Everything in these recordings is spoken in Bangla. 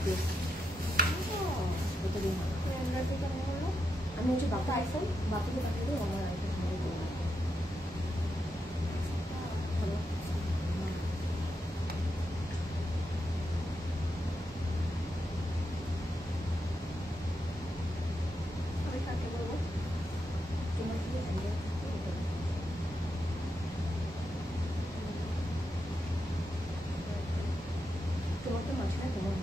আমি হচ্ছে বাপু আইফোন বাপুকে পাঠিয়ে দিই আমার আইফোন তোমার তো মাঝখানে তোমার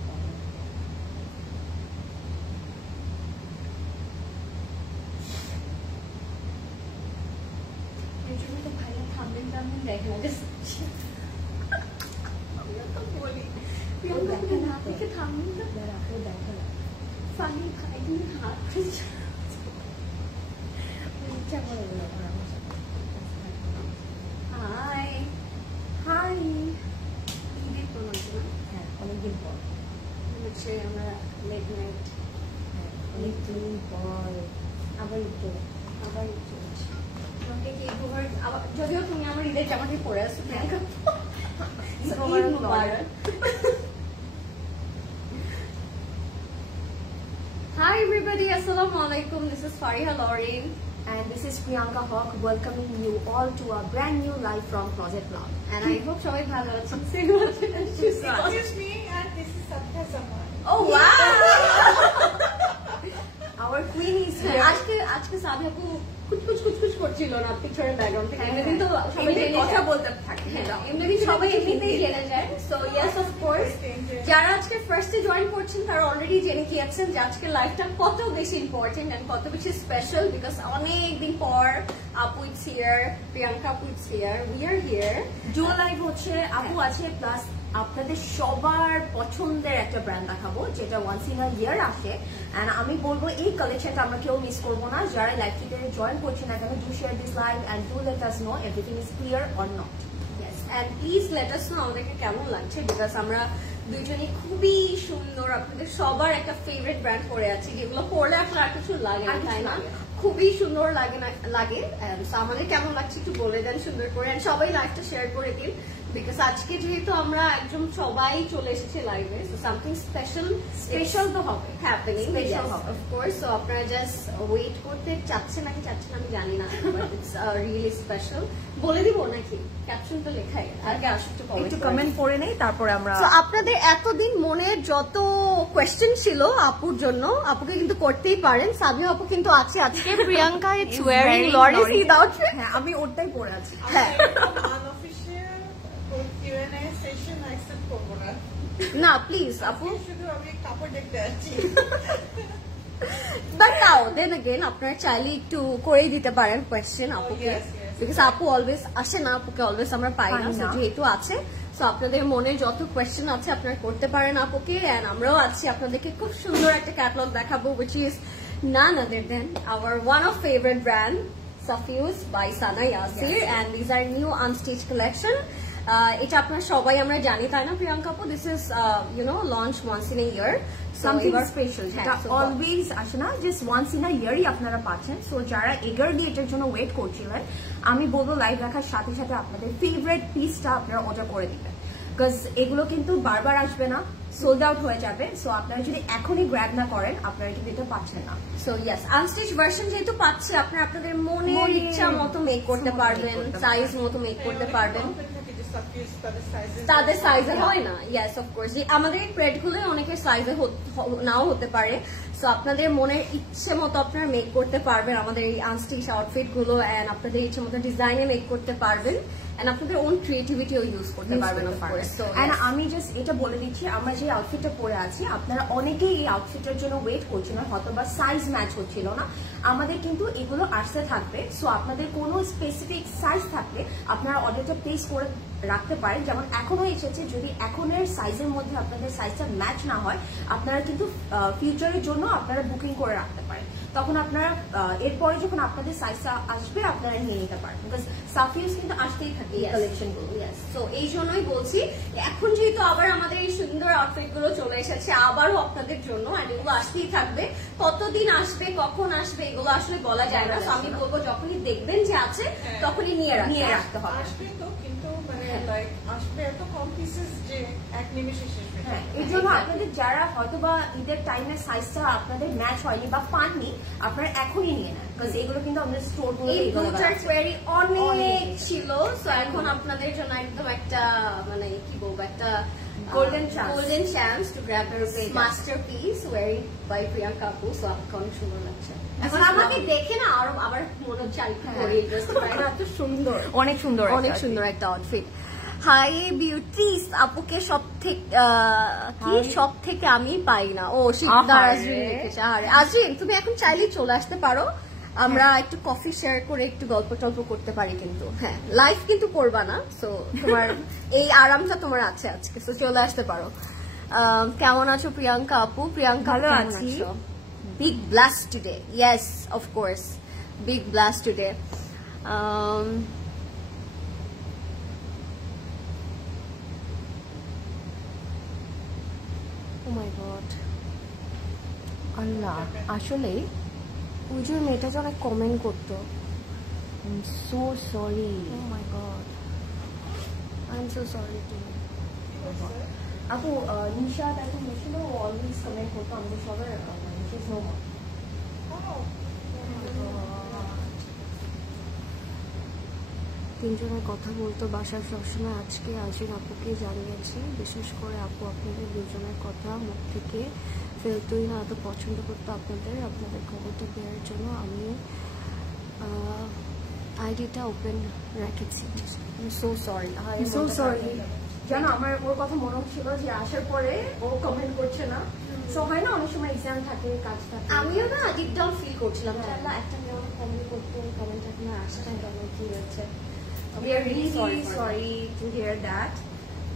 দেখে না বলি দেখে না দেখে থামবেন না দেখে না ফানি ভাই হাত ইচ্ছা করে হাই হাই ঈদের পর হ্যাঁ অনেকদিন পর হচ্ছে আমরা লেট নাইট হ্যাঁ অনেকদিন পর আবার একটু তোমাকে কি উপহার যদিও তুমি আমার ঈদের জামাটি পরে আসো Hi everybody, assalamu alaikum. This is Fariha Lauren and this is Priyanka Hawk welcoming you all to a brand new live from Closet Vlog. And I hope সবাই ভালো আছেন. Excuse me, and this is Sabha Saman. Oh wow! Our queen is here. আজকে সাধাপু কুচকুচ করছিল না পিকচারের ব্যাকগ্রাউন্ড থেকে এমনি তো সবাই কথা বলতে থাকে এমনি সবাই এমনিতেই জেনে যায় সো ইয়েস অফ কোর্স যারা আজকে ফার্স্টে জয়েন করছেন তারা অলরেডি জেনে গিয়েছেন যে আজকে লাইফটা কত বেশি ইম্পর্টেন্ট এন্ড কত বেশি স্পেশাল বিকজ অনেকদিন পর আপু ইটস হিয়ার প্রিয়াঙ্কা আপু it's here we are here duo live হচ্ছে আপু আছে প্লাস আপনাদের সবার পছন্দের একটা ব্র্যান্ড দেখাবো যেটা ওয়ান্স ইন আ ইয়ার আসে এন্ড আমি বলবো এই কালেকশনটা আমরা কেউ মিস করবো না যারা লাইভটিতে জয়েন করছেন এখানে do share this live and do let us know everything is clear or not yes and please let us know আমাদেরকে কেমন লাগছে বিকজ আমরা দুইজনই খুবই সুন্দর আপনাদের সবার একটা ফেভারিট ব্র্যান্ড পরে আছি যেগুলো পরলে আপনার আর কিছু লাগে না তাই না খুবই সুন্দর লাগে আমাদের কেমন লাগছে একটু বলে দেন সুন্দর করে সবাই লাইভটা শেয়ার করে দিন বিকজ আজকে যেহেতু আমরা একদম সবাই চলে এসেছি লাইভে সো সামথিং স্পেশাল তো হবে হ্যাপেনিং স্পেশাল হবে অফ কোর্স সো আপনারা জাস্ট ওয়েট করতে চাচ্ছেন নাকি চাচ্ছেন আমি জানি না বাট ইটস রিয়েলি স্পেশাল বলে দিব নাকি ক্যাপশন তো লেখাই আগে আসুক একটু কমেন্ট করে নেই তারপরে আমরা আপনাদের এতদিন মনে যত কোয়েশ্চেন ছিল আপুর জন্য আপুকে কিন্তু করতেই পারেন সাবিয়া আপু কিন্তু আছে আজকে Priyanka it's wearing Lawrence Eid outfit হ্যাঁ আমি ওটাই পরে আছি হ্যাঁ না প্লিজ আপু শুধু আমি কাপড় দেখতে আসছি বাট নাও দেন अगेन আপনারা চাইলে একটু করেই দিতে পারেন কোয়েশ্চেন আপুকে বিকজ আপু অলওয়েজ আসে না আপুকে অলওয়েজ আমরা পাই না যেহেতু আছে সো আপনাদের মনে যত কোয়েশ্চেন আছে আপনারা করতে পারেন আপুকে এন্ড আমরাও আছি আপনাদেরকে খুব সুন্দর একটা ক্যাটালগ দেখাবো which is none other than our one of favorite brand Safiyus by Sana Yasir and these are new unstitched collection এটা আপনারা সবাই আমরা জানি তাই না প্রিয়াঙ্কা আপু this is launch once in a year something special যেটা অলওয়েজ আসে না জাস্ট ওয়ান্স ইন আ ইয়ারই আপনারা পাচ্ছেন সো যারা এগারলি এটার জন্য ওয়েট করছিলেন আমি বলবো লাইভ দেখার সাথে সাথে আপনাদের ফেভারিট পিসটা আপনারা অর্ডার করে দিবেন বিকজ এগুলো কিন্তু বারবার আসবে না সোল্ড আউট হয়ে যাবে সো আপনারা যদি এখনই গ্র্যাব না করেন আপনারা কিন্তু এটা পাচ্ছেন না সো ইয়েস আনস্টিচ ভার্সন যেহেতু পাচ্ছি আপনারা আপনাদের মনের ইচ্ছা মতো মেক করতে পারবেন সাইজ মতো মেক করতে পারবেন তাদের সাইজে হয় না ইয়েস অফকোর্স আমাদের এই প্রেড গুলো অনেকের সাইজে নাও হতে পারে সো আপনাদের মনের ইচ্ছে মতো আপনারা মেক করতে পারবেন আমাদের এই আনস্টিচ আউটফিট গুলো এন্ড আপনাদের ইচ্ছে মতো ডিজাইনে মেক করতে পারবেন এন্ড আপনাদের ওন ক্রিয়েটিভিটিও ইউজ করতে পারবেন অফকোর্স সো এন্ড আমি জাস্ট এটা বলে দিচ্ছি আমরা যে আউটফিটটা পরে আছি আপনারা অনেকেই এই আউটফিটের জন্য ওয়েট করছিলেন হয়তো বা সাইজ ম্যাচ হচ্ছিল না আমাদের কিন্তু এগুলো আসতে থাকবে সো আপনাদের কোনো স্পেসিফিক সাইজ থাকলে আপনারা অর্ডারটা প্লেস করে রাখতে পারেন যেমন এখনো এসেছে যদি এখনের সাইজের মধ্যে আপনাদের সাইজটা ম্যাচ না হয় আপনারা কিন্তু ফিউচারের জন্য আপনারা বুকিং করে রাখতে পারেন তখন আপনারা এরপরে যখন আপনাদের সাইজটা আসবে আপনারা নিয়ে নিতে পারেন বিকজ সাফিউস কিন্তু আসতেই থাকে থাকে এই কালেকশন গুলো। তো এই জন্যই বলছি এখন যেহেতু আবার আমাদের এই সুন্দর আউটফিট গুলো চলে এসেছে আবারও আপনাদের জন্য, আর এগুলো আসতেই থাকবে। কতদিন আসবে কখন আসবে এগুলো আসলে বলা যায় না। তো আমি বলবো যখনই দেখবেন যে আছে তখনই নিয়ে রাখতে হবে। আসবে তো, কিন্তু মানে লাইক আসবে এত কম পিসেস যে এক নিমেষে শেষ হয়ে যাবে। এই জন্য আপনাদের যারা হয়তো বা ঈদের টাইমে সাইজটা আপনাদের ম্যাচ হয়নি বা পাননি, আপনারা এখনই নিয়ে নেন, কারণ এগুলো কিন্তু আমাদের স্টোর এই দুটার কোয়ারি অনেক ছিল। সো এখন আপনাদের জন্য একদম একটা মানে কি বলবো একটা golden chance to grab your masterpiece wearing by Priyanka Apu. So আপনাকে অনেক সুন্দর লাগছে। এখন আমাকে দেখে না আবার মনে হচ্ছে আরেকটু পরে এই ড্রেসটা এত সুন্দর, অনেক সুন্দর একটা আউটফিট। হাই বিউটিস আপুকে সব থেকে আমি পাই না। ও শিকদার আজরিন লিখেছে। আরে আজরিন তুমি এখন চাইলেই চলে আসতে পারো, আমরা একটু কফি শেয়ার করে একটু গল্প টল্প করতে পারি, কিন্তু হ্যাঁ লাইভ কিন্তু করবা না। সো তোমার এই আরামটা তোমার আছে আজকে, সো চলে আসতে পারো। কেমন আছো প্রিয়াঙ্কা আপু? প্রিয়াঙ্কা ভালো আছি। Big blast today. Yes of course big blast today. Oh my god, আল্লাহ আসলে ওই যে মেয়েটা যে অনেক কমেন্ট করতো। So sorry. Oh my god, I am so sorry too. আপু নিশা এখন বলছিল অলওয়েজ কমেন্ট করতো আমাদের সবার তিনজনের কথা বলতো বাসার সবসময়। আজকে আজরিন আপুকে জানিয়েছি, বিশেষ করে আপু আপনাদের দুজনের কথা মুখ থেকে ফেলতোই না, এত পছন্দ করতো আপনাদের খবরটা দেওয়ার জন্য আমি আইডিটা ওপেন রেখেছি। So sorry, so sorry. জানো আমার ওর কথা মনে হচ্ছিল যে আসার পরে ও কমেন্ট করছে না। সো হয় না অনেক সময় এক্সাম থাকে, কাজ থাকে। আমিও না ডিপ ডাউন ফিল করছিলাম যে আল্লাহ একটা মেয়ে অনেক কমেন্ট করতো, কমেন্ট এখন আসছে কেন, কি হচ্ছে। We are really sorry to hear that.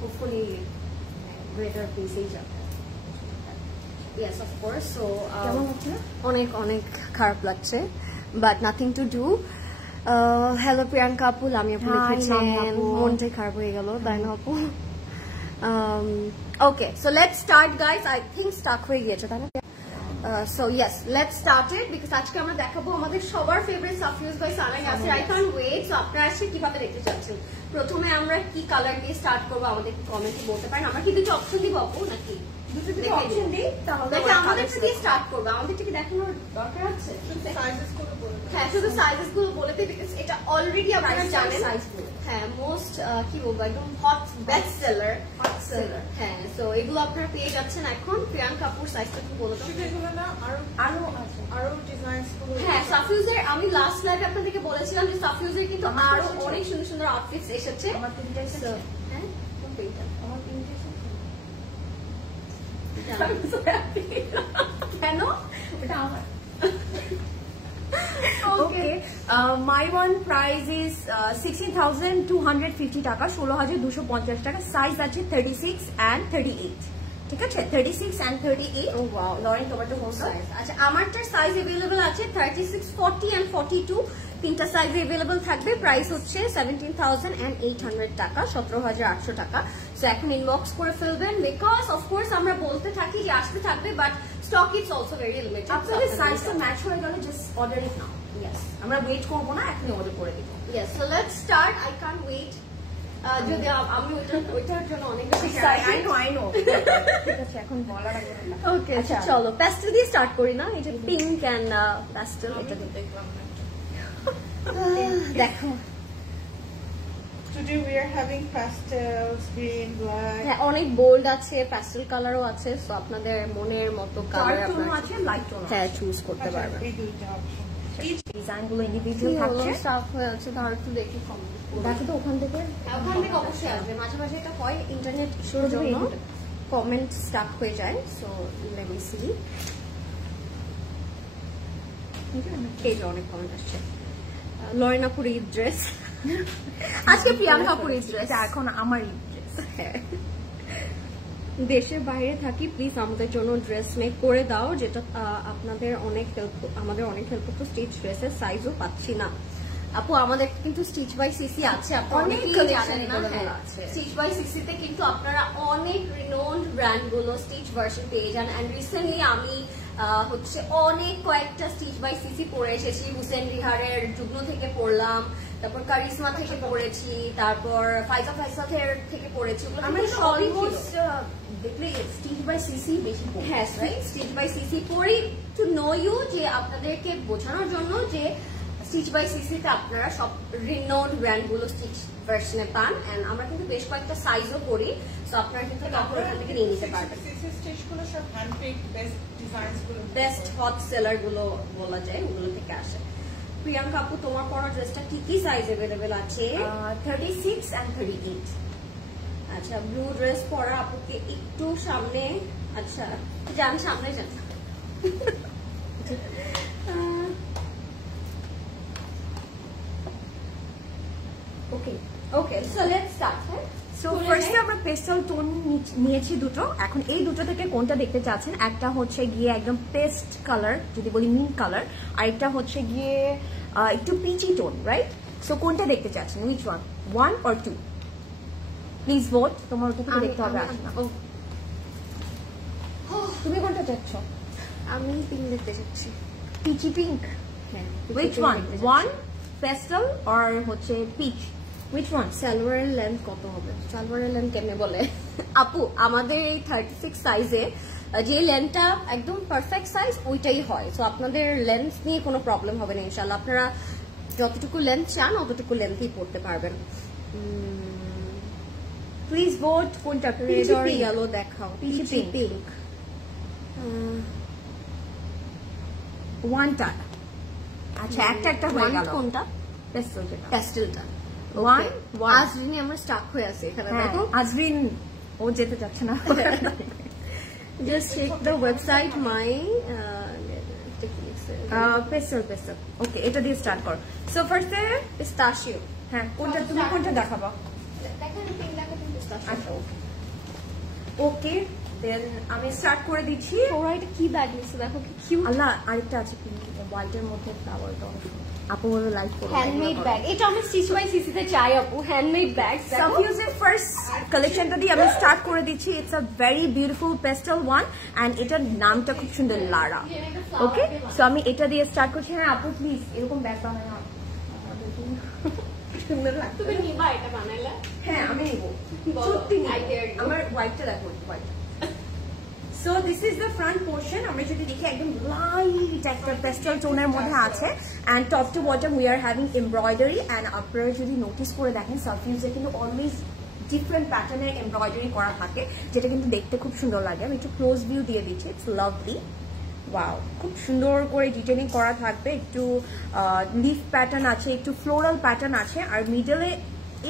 Hopefully greater peace এই যাবে। Yes, of course. So কেমন হচ্ছে? অনেক খারাপ লাগছে, but nothing to do. Hello Priyanka আপু, আমি আপু লিখেছেন, মনটাই খারাপ হয়ে গেল, তাই না আপু? Okay, so let's start guys. I think start হয়ে গিয়েছে, তাই না? So yes, let's start it because আজকে আমরা দেখাবো আমাদের সবার ফেভারিট সাফিউজ by Sana Yasir. I can't wait. So আপনারা আজকে কিভাবে দেখতে চাচ্ছেন? প্রথমে আমরা কি কালার দিয়ে স্টার্ট করবো আমাদের কমেন্টে বলতে পারেন। আমরা কি দুটো অপশন দিব আপু নাকি? দুটো অপশন দিই, তাহলে আমাদের দিয়ে স্টার্ট করবো। আমাদের কি দেখানোর দরকার আছে? সাইজেস করে বলে দাও। হ্যাঁ, শুধু সাইজেস গুলো বলে দিই বিকজ এটা অলরেডি আপনারা জানেন। হ্যাঁ, মোস্ট কি বলবো একদম হট বেস্ট সেলার। হ্যাঁ, সো এগুলো আপনারা পেয়ে যাচ্ছেন এখন। প্রিয়াঙ্কা আপুর সাইজটা একটু বলে দাও। এগুলো না আরো ডিজাইনস গুলো। হ্যাঁ, সাফিউজের আমি লাস্ট লাইভে আপনাদেরকে বলেছিলাম যে সাফিউজের কিন্তু আরো অনেক সুন্দর সুন্দর আউটফিটস এসেছে। আমার তিনটা এসেছে। হ্যাঁ, কোনটা? আমার তিনটা এসেছে। কেন? এটা আমার। Okay, my one price is 16,250 টাকা, 16,250 টাকা। সাইজ আছে 36 and 38, ঠিক আছে? 36 and 38। ও ওয়াও, লরেন তোমারটা কোন সাইজ? আচ্ছা, আমারটার সাইজ अवेलेबल আছে 36, 40 and 42। তিনটা সাইজ अवेलेबल থাকবে। প্রাইস হচ্ছে 17,800 টাকা, 17,800 টাকা। সো এখন ইনবক্স করে ফেলবেন বিকজ অফ কোর্স আমরা বলতে থাকি যে আসতে থাকবে, but stock is also very limited. আপনাদের সাইজটা ম্যাচ হয়ে গেলে just order it now. Yes, আমরা ওয়েট করবো না, এখনই অর্ডার করে দিব। Yes, so let's start. I can't wait. যদি আমি ওইটার জন্য অনেক বেশি I know ঠিক আছে, এখন বলার আগে ওকে, চলো প্যাস্টেল দিয়ে স্টার্ট করি না? এই যে পিঙ্ক এন্ড প্যাস্টেল, এটা দিয়ে দেখলাম না। দেখো। Today we are having pastels, green, black. হ্যাঁ, অনেক বোল্ড আছে, প্যাস্টেল কালারও আছে। সো আপনাদের মনের মতো কালার ডার্ক টোন আপনারা আছে, লাইট টোন হ্যাঁ চুজ করতে আচ্ছা, পারবেন। এই দুইটা অপশন। ডিজাইন গুলো ইন্ডিভিজুয়াল থাকছে। স্টাফ হয়ে আছে, তার একটু দেখি কমেন্ট দেখো তো ওখান থেকে। ওখান থেকে অবশ্যই আসবে। মাঝে মাঝে এটা হয় ইন্টারনেট ইস্যুর জন্য কমেন্ট স্টাক হয়ে যায়। So let me see. এই যে অনেক কমেন্ট আসছে। লরেনা পুর ঈদ ড্রেস, আজকে প্রিয়াঙ্কা পুর ঈদ ড্রেস, এখন আমার ঈদ ড্রেস। দেশের বাইরে থাকি, প্লিজ আমাদের জন্য ড্রেস মেক করে দাও, যেটা আপনাদের অনেক হেল্প, আমাদের অনেক হেল্প করতো। স্টিচ ড্রেসের সাইজও পাচ্ছি না। আপু আমাদের কিন্তু স্টিচ বাই সিসি আছে, অনেক জানেন না? স্টিচ বাই সিসিতে কিন্তু আপনারা অনেক রিনোন্ড ব্র্যান্ড গুলো স্টিচ ভার্সন পেয়ে যান। এন্ড রিসেন্টলি আমি হচ্ছে অনেক কয়েকটা স্টিচ বাই সিসি পরে এসেছি। হুসেন রিহারের যুগ্ন থেকে পড়লাম, তারপর কারিশমা থেকে পড়েছি, তারপর ফাইজা ফাইসাথের থেকে পড়েছি। আমরা অলমোস্ট দেখলে স্টিচ বাই সিসি বেশি পড়ি। হ্যাঁ, স্টিচ বাই সিসি পড়ি টু নো ইউ, যে আপনাদেরকে বোঝানোর জন্য যে স্টিচ বাই সিসিতে আপনারা সব রিনোন্ড ব্র্যান্ড গুলো স্টিচ ভার্সনে পান। এন্ড আমরা কিন্তু বেশ কয়েকটা সাইজও করি, সো আপনারা কিন্তু কাপড় এখান থেকে নিয়ে নিতে পারবেন। বেস্ট হট সেলার গুলো বলা যায়, ওগুলো থেকে আসে। প্রিয়াঙ্কা আপু, তোমার পরা ড্রেসটা কি কি সাইজ अवेलेबल আছে? 36 and 38। আচ্ছা, ব্লু ড্রেস পরা আপুকে একটু সামনে, আচ্ছা যান সামনে যান। ওকে ওকে, সো লেটস স্টার্ট। সো ফার্স্টে আমরা পেস্টাল টোন নিয়েছি দুটো। এখন এই দুটো থেকে কোনটা দেখতে চাচ্ছেন? একটা হচ্ছে গিয়ে একদম পেস্ট কালার, যদি বলি মিন্ট কালার, আর একটা হচ্ছে গিয়ে একটু পিচি টোন, রাইট? সো কোনটা দেখতে চাচ্ছেন? Which one, 1 or 2? Please vote. তোমার ওটা থেকে দেখতে হবে। তুমি কোনটা চাচ্ছ? আমি পিঙ্ক দেখতে চাচ্ছি। Peachy pink? হ্যাঁ। উইচ ওয়ান, 1 পেস্টাল আর হচ্ছে পিচ? Which one? সালোয়ারের লেন্থ কত হবে? সালোয়ারের লেন্থ কেমনে বলে আপু? আমাদের এই 36 সাইজে যে লেন্থটা একদম পারফেক্ট সাইজ ওইটাই হয়। সো আপনাদের লেন্থ নিয়ে কোনো প্রবলেম হবে না ইনশাআল্লাহ। আপনারা যতটুকু লেন্থ চান অতটুকু লেন্থই পড়তে পারবেন। Please vote. কোনটা? রেড অর ইয়েলো দেখাও। Peachy pink. ওয়ানটা। আচ্ছা, একটা হয়ে গেল। কোনটা? পেস্টেল। প্যাস্টেলটা। আজরিনি আমরা স্টাক হয়ে আছি এখানে, দেখো। আজরিন ও যেতে চাচ্ছে না। Just check the website my pastel. Okay, এটা দিয়ে স্টার্ট কর। সো ফার্স্টে পিস্তাশিও। হ্যাঁ, কোনটা তুমি কোনটা দেখাবা? আচ্ছা, ওকে দেন আমি স্টার্ট করে দিচ্ছি। ওরা এটা কি ব্যাগ নিছে দেখো, কি কিউট। আল্লাহ, আরেকটা আছে পিঙ্ক হোয়াইটের মধ্যে ফ্লাওয়ারটা। আপু বলে লাইক করো। হ্যান্ডমেড ব্যাগ, এটা আমি স্টিচ বাই সিসিতে চাই আপু। হ্যান্ডমেড ব্যাগ সাফিউজের ফার্স্ট কালেকশনটা দিয়ে আমি স্টার্ট করে দিচ্ছি। It's a very beautiful pastel one and এটার নামটা খুব সুন্দর, লারা। ওকে, সো আমি এটা দিয়ে স্টার্ট করছি। হ্যাঁ আপু প্লিজ এরকম ব্যাগ বানায় না, সুন্দর লাগবে। তুমি নিবা এটা বানাইলে? হ্যাঁ আমি নিব, সত্যি আমার হোয়াইটটা দেখো, white. So this is the front portion. আমরা যদি দেখি একদম লাইট একটা পেস্টেল টোনের মধ্যে আছে and top to bottom we are having embroidery. And আপনারা যদি নোটিস করে দেখেন সাফিউজে কিন্তু অলওয়েজ ডিফারেন্ট প্যাটার্নের এমব্রয়ডারি করা থাকে, যেটা কিন্তু দেখতে খুব সুন্দর লাগে। আমি একটু ক্লোজ ভিউ দিয়ে দিচ্ছি। ইটস লাভলি, ওয়াও, খুব সুন্দর করে ডিটেলিং করা থাকবে। একটু লিফ প্যাটার্ন আছে, একটু ফ্লোরাল প্যাটার্ন আছে, আর মিডলে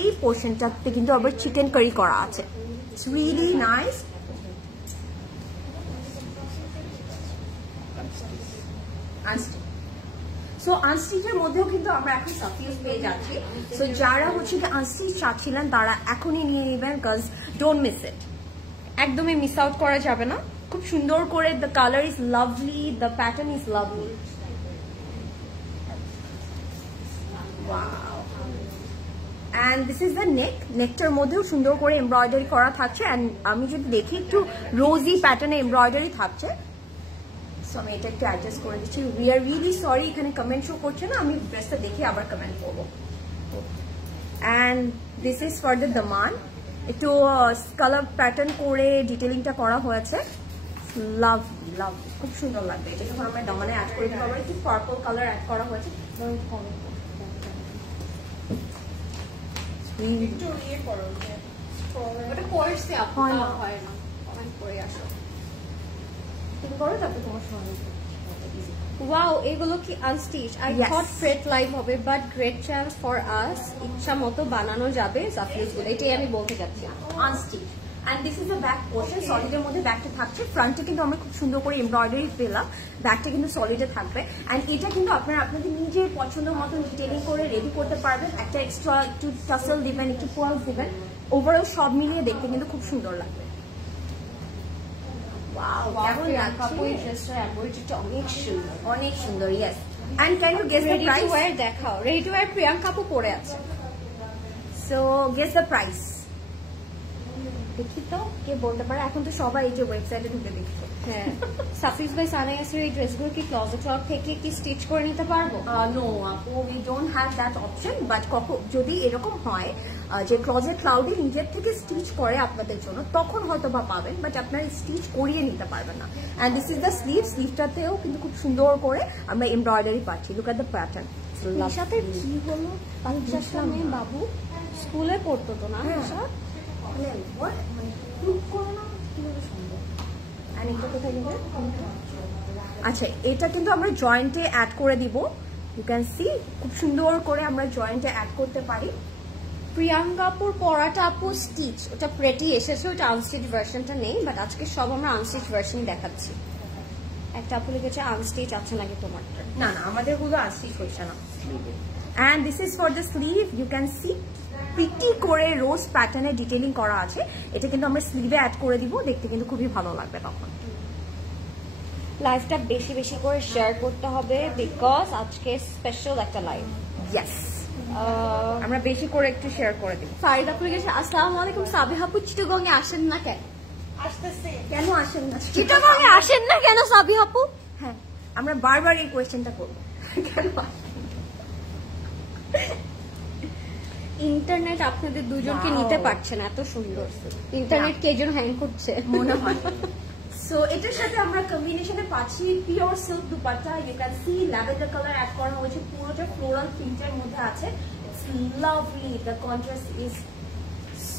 এই পোর্শনটাতে কিন্তু আবার চিকেন কারি করা আছে। It's really nice. সো আনস্টিচের মধ্যেও কিন্তু আমরা এখন সাফিউজ পেয়ে যাচ্ছি। সো যারা হচ্ছে কি আনস্টিচ চাচ্ছিলেন তারা এখনই নিয়ে নেবেন, বিকজ ডোন্ট মিস ইট। একদমই মিস আউট করা যাবে না। খুব সুন্দর করে, the colour is lovely, the pattern is lovely. And this is the neck. Nectar মধ্যেও সুন্দর করে এমব্রয়ডারি করা থাকছে। অ্যান্ড আমি যদি দেখি একটু রোজি প্যাটার্নে এমব্রয়ডারি থাকছে। সো আমি এটা একটু অ্যাডজাস্ট করে দিচ্ছি। উই আর রিয়েলি সরি, এখানে কমেন্ট শো করছে না, আমি ড্রেসটা দেখে আবার কমেন্ট করবো। And this is for the দামান। একটু কালার প্যাটার্ন করে ডিটেলিংটা করা হয়েছে। লাভ, খুব সুন্দর লাগবে। এটা যখন আমরা দামানে অ্যাড করে দিতে পারবো, একটু পার্পল কালার অ্যাড করা হয়েছে। একটু ইয়ে করো, ওটা করছে আপু, হয় না, কমেন্ট করে আসো। তুমি করো, তারপরে তোমার সময়। ওয়াও, এগুলো কি আনস্টিচ? আই থট ফ্রেট লাইভ হবে, but great chance for us. ইচ্ছা মতো বানানো যাবে সাফিউজগুলো, এটাই আমি বলতে চাচ্ছি। Unstitch. And this is the back portion. সলিডের মধ্যে ব্যাগটা থাকছে। ফ্রন্টে কিন্তু আমরা খুব সুন্দর করে এমব্রয়ডারি পেলাম। ব্যাগটা কিন্তু সলিডে থাকবে। অ্যান্ড এটা কিন্তু আপনারা আপনাদের নিজের পছন্দ মতো ডিটেলিং করে রেডি করতে পারবেন। একটা এক্সট্রা একটু টাসেল দিবেন, একটু পোয়ালস দিবেন, ওভারঅল সব মিলিয়ে দেখতে কিন্তু খুব সুন্দর লাগবে। ওয়াও, কেমন লাগছে? অনেক সুন্দর, অনেক সুন্দর। Yes, And can you guess the ready to price? Wear দেখাও। রেডি টু ওয়্যার প্রিয়াঙ্কা আপু পরে আছে। So guess the price. দেখি তো কে বলতে পারে, এখন তো সবাই এই যে ওয়েবসাইটে ঢুকে দেখছে। হ্যাঁ, সাফিজ ভাই সানা ইয়াসির এই ড্রেসগুলো কি ক্লজেট ক্লথ থেকে কি স্টিচ করে নিতে পারবো? নো আপু, we don't have that option, but যদি এরকম হয় যে ক্লজেট ক্লাউডে নিজের থেকে স্টিচ করে আপনাদের জন্য, তখন হয়তো বা পাবেন, বাট আপনারা স্টিচ করিয়ে নিতে পারবেন না। And this is the sleeve. স্লিভটাতেও কিন্তু খুব সুন্দর করে আমরা এমব্রয়ডারি পাচ্ছি। Look at the pattern. সাথে কি হলো? আমি বাবু স্কুলে পড়তো তো না? আচ্ছা, এটা কিন্তু আমরা জয়েন্টে অ্যাড করে দিব। ইউ ক্যান সি খুব সুন্দর করে আমরা জয়েন্টে অ্যাড করতে পারি। প্রিয়াঙ্কা আপুর পরাটা আপু স্টিচ, ওটা প্রেটি এসেছে, ওটা আনস্টিচ ভার্সনটা নেই, বাট আজকে সব আমরা আনস্টিচ ভার্সনই দেখাচ্ছি। একটা আপু লিখেছে আনস্টিচ আছে নাকি তোমারটা? না না, আমাদের গুলো আনস্টিচ হচ্ছে না। And this is for the sleeve. You can see পিটি করে রোজ প্যাটার্নে ডিটেইলিং করা আছে। এটা কিন্তু আমরা স্লিভে অ্যাড করে দিব, দেখতে কিন্তু খুবই ভালো লাগবে তখন। লাইভটা বেশি বেশি করে শেয়ার করতে হবে, বিকজ আজকে স্পেশাল একটা লাইভ। ইয়েস, আমরা বেশি করে একটু শেয়ার করে দিব। ফারিদ আপু লিখেছে আসসালামু আলাইকুম, সাবিহা আপু চিটাগংয়ে আসেন না কেন? আসতেছে। কেন আসেন না? চিটাগংয়ে আসেন না কেন সাবিহা আপু? হ্যাঁ, আমরা বারবার এই কোয়েশ্চেনটা করবো, কেন ইন্টারনেট আপনাদের দুজনকে নিতে পারছে না, এত সুন্দর ইন্টারনেট কে যেন হ্যাং করছে মনে হয়। সো এটার সাথে আমরা কম্বিনেশনে পাচ্ছি pure silk dupatta. You can see lavender colour add করা হয়েছে, পুরোটা ফ্লোরাল প্রিন্টের মধ্যে আছে। It's lovely, the contrast is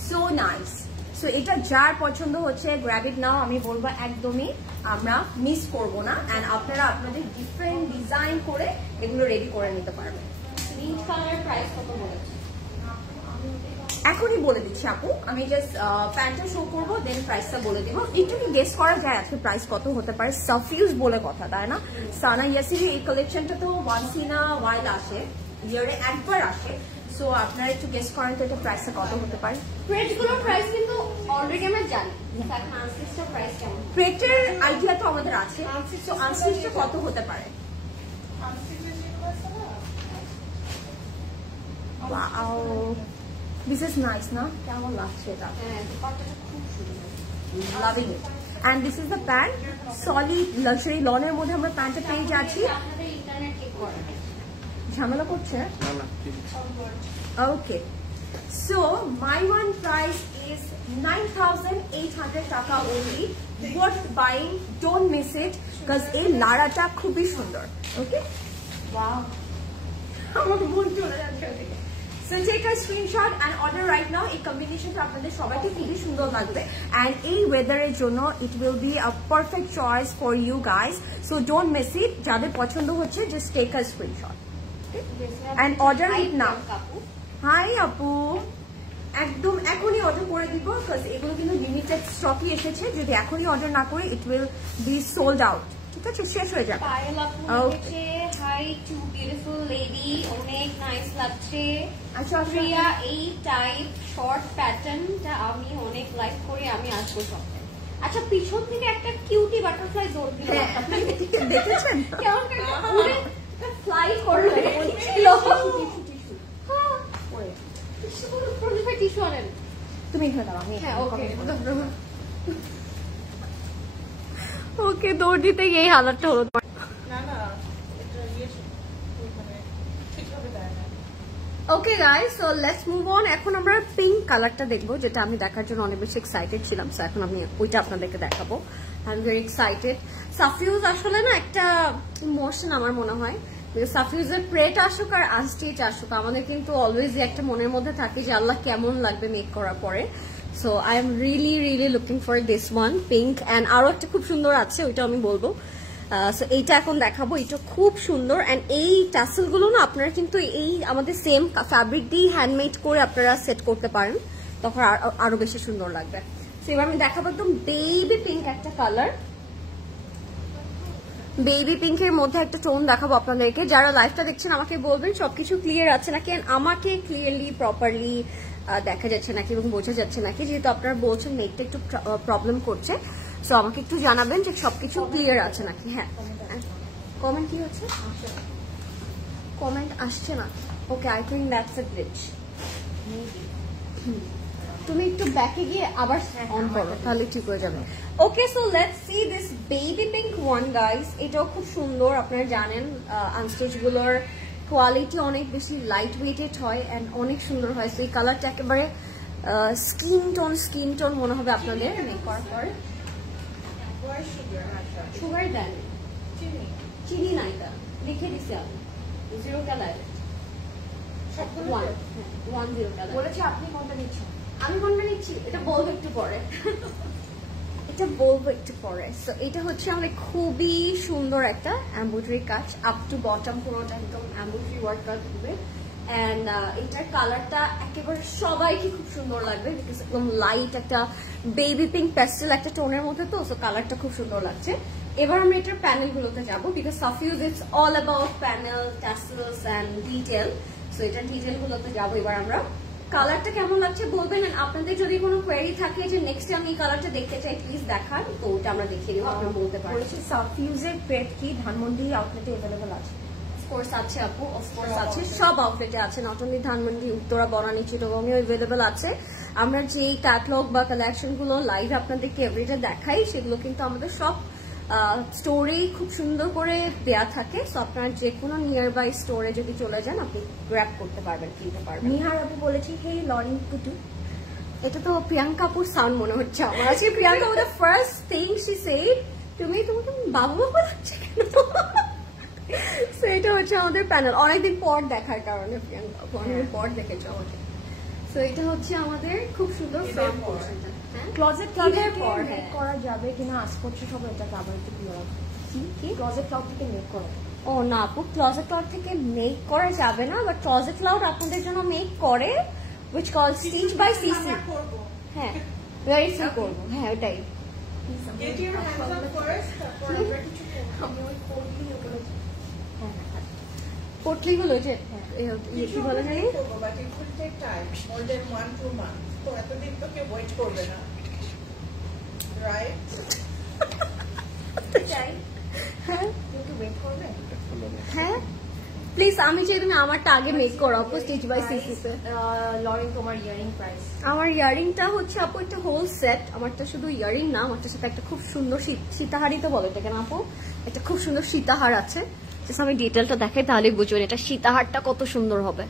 so nice. So এটা যার পছন্দ হচ্ছে গ্র্যাব ইট নাও, আমি বলবো একদমই আমরা মিস করবো না। অ্যান্ড আপনারা আপনাদের ডিফারেন্ট ডিজাইন করে এগুলো রেডি করে নিতে পারবেন। মিন্ট কালার প্রাইস কত বলেছে? এখনই বলে দিচ্ছি আপু, আমি জাস্ট প্যান্টটা শো করবো, দেন প্রাইসটা বলে দিব। একটু কি গেস করা যায় আজকে প্রাইস কত হতে পারে? সাফিউজ বলে কথা, তাই না? সানা ইয়াসির এই কালেকশনটা তো ওয়ান্স ইন আ ওয়াইল আসে, ইয়ারে একবার আসে। সো আপনারা একটু গেস করেন তো এটা প্রাইসটা কত হতে পারে? প্রেটগুলোর প্রাইস কিন্তু অলরেডি আমরা জানি, এখন আনস্টিচটার প্রাইস কেমন? প্রেটের আইডিয়া তো আমাদের আছে, সো আনস্টিচটা কত হতে পারে? ওয়াও, দিস ইজ নাইস না? কেমন লাগছে এটা? হ্যাঁ, দুপাট্টাটা খুব সুন্দর। Loving it. And this is the pant, solid luxury লনের মধ্যে আমরা প্যান্টটা পেয়ে যাচ্ছি। আপনাদের ইন্টারনেট কি করে? ঝামেলা করছে? Okay, so my one price is 9,800 টাকা only. Worth buying, don't miss it, because এই লাড়াটা খুবই সুন্দর। ওকে, ওয়াও, আমার মন চলে যাচ্ছে ওদিকে। So take a screenshot and order right now. এই কম্বিনেশনটা আপনাদের সবাইকে খুবই সুন্দর লাগবে, and এই ওয়েদারের জন্য it will be a perfect choice for you guys. So don't miss it. যাদের পছন্দ হচ্ছে just take a screenshot and order it now. Hi আপু, একদম এখনই অর্ডার করে দিব, বিকজ এগুলো কিন্তু লিমিটেড স্টকই এসেছে। যদি এখনই অর্ডার না করি it will be sold out. ঠিক আছে, শেষ হয়ে যাবে। পায়েল আপু লিখেছে হাই টু বিউটিফুল লেডি, অনেক নাইস লাগছে। আচ্ছা, প্রিয়া এই টাইপ শর্ট প্যাটার্নটা আমি অনেক লাইক করি, আমি আসবো সপ্তাহে। আচ্ছা, পিছন থেকে একটা কিউটি বাটারফ্লাই দৌড় দিল, দেখেছেন কেমন উড়ে ফ্লাই করলো? টিস্যু আনেন তুমি এখানে দাঁড়াও, আমি হ্যাঁ, ওকে দৌড় দিতে এই হালাতটা হলো। না না, এটা মানে ঠিকভাবে দেয় না। Okay guys, so let's move on. এখন আমরা পিঙ্ক কালারটা দেখবো, যেটা আমি দেখার জন্য অনেক বেশি এক্সাইটেড ছিলাম। সো এখন আমি ওইটা আপনাদেরকে দেখাবো। I am very excited. সাফিউজ আসলে না একটা ইমোশন আমার মনে হয়, সাফিউজের প্রেট আসুক আর আনস্টিচ আসুক, আমাদের কিন্তু অলওয়েজ একটা মনের মধ্যে থাকে যে আল্লাহ কেমন লাগবে মেক করার পরে। So I am really really looking for this one pink. And আরো একটা খুব সুন্দর আছে, ওইটা আমি বলবো। সো এইটা এখন দেখাবো, এটা খুব সুন্দর। অ্যান্ড এই টাসেলগুলো না আপনারা কিন্তু এই আমাদের সেম ফ্যাব্রিক দিয়ে হ্যান্ডমেড করে আপনারা সেট করতে পারেন, তখন আরো বেশি সুন্দর লাগবে। সো এবার আমি দেখাবো একদম বেবি পিঙ্ক একটা কালার, বেবি পিঙ্কের মধ্যে একটা টোন দেখাবো আপনাদেরকে। যারা লাইভটা দেখছেন আমাকে বলবেন সবকিছু ক্লিয়ার আছে নাকি, আমাকে ক্লিয়ারলি প্রপারলি দেখা যাচ্ছে নাকি এবং বোঝা যাচ্ছে নাকি, যেহেতু আপনারা বলছেন নেটটা একটু প্রবলেম করছে। সো আমাকে একটু জানাবেন যে সবকিছু ক্লিয়ার আছে নাকি। হ্যাঁ, কমেন্ট কি হচ্ছে? কমেন্ট আসছে না। Okay, I think that's a glitch. তুমি একটু ব্যাকে গিয়ে আবার অন করো, তাহলে ঠিক হয়ে যাবে। Okay, so let's see this baby pink one guys. এটাও খুব সুন্দর, আপনারা জানেন আনস্টিচ গুলোর কোয়ালিটি অনেক বেশি লাইট ওয়েটেড হয় এন্ড অনেক সুন্দর হয়। সো এই কালারটা একেবারে স্কিন টোন মনে হবে আপনাদের মেক করার পর। সুগার দেন, চিনি না, এটা লিখে দিছি আমি 0 ক্যালোরি। 10 ক্যালোরি বলেছে। আপনি কোনটা নিচ্ছেন? আমি কোনটা নিচ্ছি এটা বলবো একটু পরে। এটা বলবো একটু পরে। সো এটা হচ্ছে আমাদের খুবই সুন্দর একটা এমব্রয়ডারি কাজ, আপ টু বটম পুরোটা একদম এমব্রয়ডারি ওয়ার্ক কাজ হবে। এন্ড এটার কালারটা একেবারে সবাইকে খুব সুন্দর লাগবে, বিকজ একদম লাইট একটা বেবি পিঙ্ক প্যাস্টেল একটা টোনের মধ্যে, তো সো কালারটা খুব সুন্দর লাগছে। এবার আমরা এটার প্যানেল গুলোতে যাবো, বিকজ সাফিউজ it's all about panel, tassels and detail. So এটার ডিটেল গুলোতে যাবো এবার আমরা। কালারটা কেমন লাগছে বলবেন, আপনাদের যদি কোনো কোয়েরি থাকে যে নেক্সট আমি এই কালারটা দেখতে চাই প্লিজ দেখান, তো ওটা আমরা দেখিয়ে দেবো, আপনারা বলতে পারেন। বলেছে সাফিউজের পেট কি ধানমন্ডি আউটলেটে अवेलेबल আছে? অফকোর্স আছে আপু, অফকোর্স আছে, সব আউটলেটে আছে, নট অনলি ধানমন্ডি, উত্তরা, বনানী, চিটাগংয়ে अवेलेबल আছে। আমরা যে ক্যাটালগ বা কালেকশন গুলো লাইভ আপনাদেরকে এভরিডে দেখাই, সেগুলো কিন্তু আমাদের সব স্টোরে খুব সুন্দর করে দেয়া থাকে। সো আপনারা যে কোনো নিয়ার বাই স্টোরে যদি চলে যান আপনি গ্র্যাব করতে পারবেন, কিনতে পারবেন। নিহার আপু বলেছি হে লরিং কুটু। এটা তো প্রিয়াঙ্কা আপুর সাউন্ড মনে হচ্ছে আমার। আজকে প্রিয়াঙ্কা আপুর ফার্স্ট থিং শি সেড, তোমাকে বাবু বাবু লাগছে কেন? সো এটা হচ্ছে আমাদের প্যানেল, অনেকদিন পর দেখার কারণে প্রিয়াঙ্কা আপু অনেকদিন পর দেখেছো আমাকে। সো এটা হচ্ছে আমাদের খুব সুন্দর ফ্রন্ট পোরশনটা। ক্লোজেট ক্লাউড থেকে মেক করা যাবে কিনা আজ করছে সব, এটাকে আবার একটু ক্লিয়ার। কি ক্লোজেট ক্লাউড থেকে মেক করা? ও না আপু, ক্লোজেট ক্লাউড থেকে মেক করা যাবে না, বাট ক্লোজেট ক্লাউড আপনাদের জন্য মেক করে, which called Stitch by CC। হ্যাঁ, ভেরি ফ্রি করবো, হ্যাঁ ওটাই। Get your hands up first, তারপর আমরা কিছু করব। আমি ওই কোডলি ওগুলো পোটলি গুলো যে কি বলে জানি, করবো, but it will take time, more than 1-2 months। তো এতদিন তো কেউ ওয়েট করবে না, রাইট? চাই। হ্যাঁ একটু ওয়েট করবে। হ্যাঁ প্লিজ, আমি চাই তুমি আমারটা আগে মেক করো আপু, স্টিচ বাই সিসি তে। লরিং তোমার ইয়ারিং প্রাইস? আমার ইয়ারিংটা হচ্ছে আপু একটা হোল সেট, আমারটা শুধু ইয়ারিং না, আমারটার সাথে একটা খুব সুন্দর সীতাহারই তো বলে এটাকে না আপু, একটা খুব সুন্দর সীতাহার আছে। আমি ডিটেলটা দেখাই তাহলে বুঝবেন এটা সীতাহারটা কত সুন্দর হবে।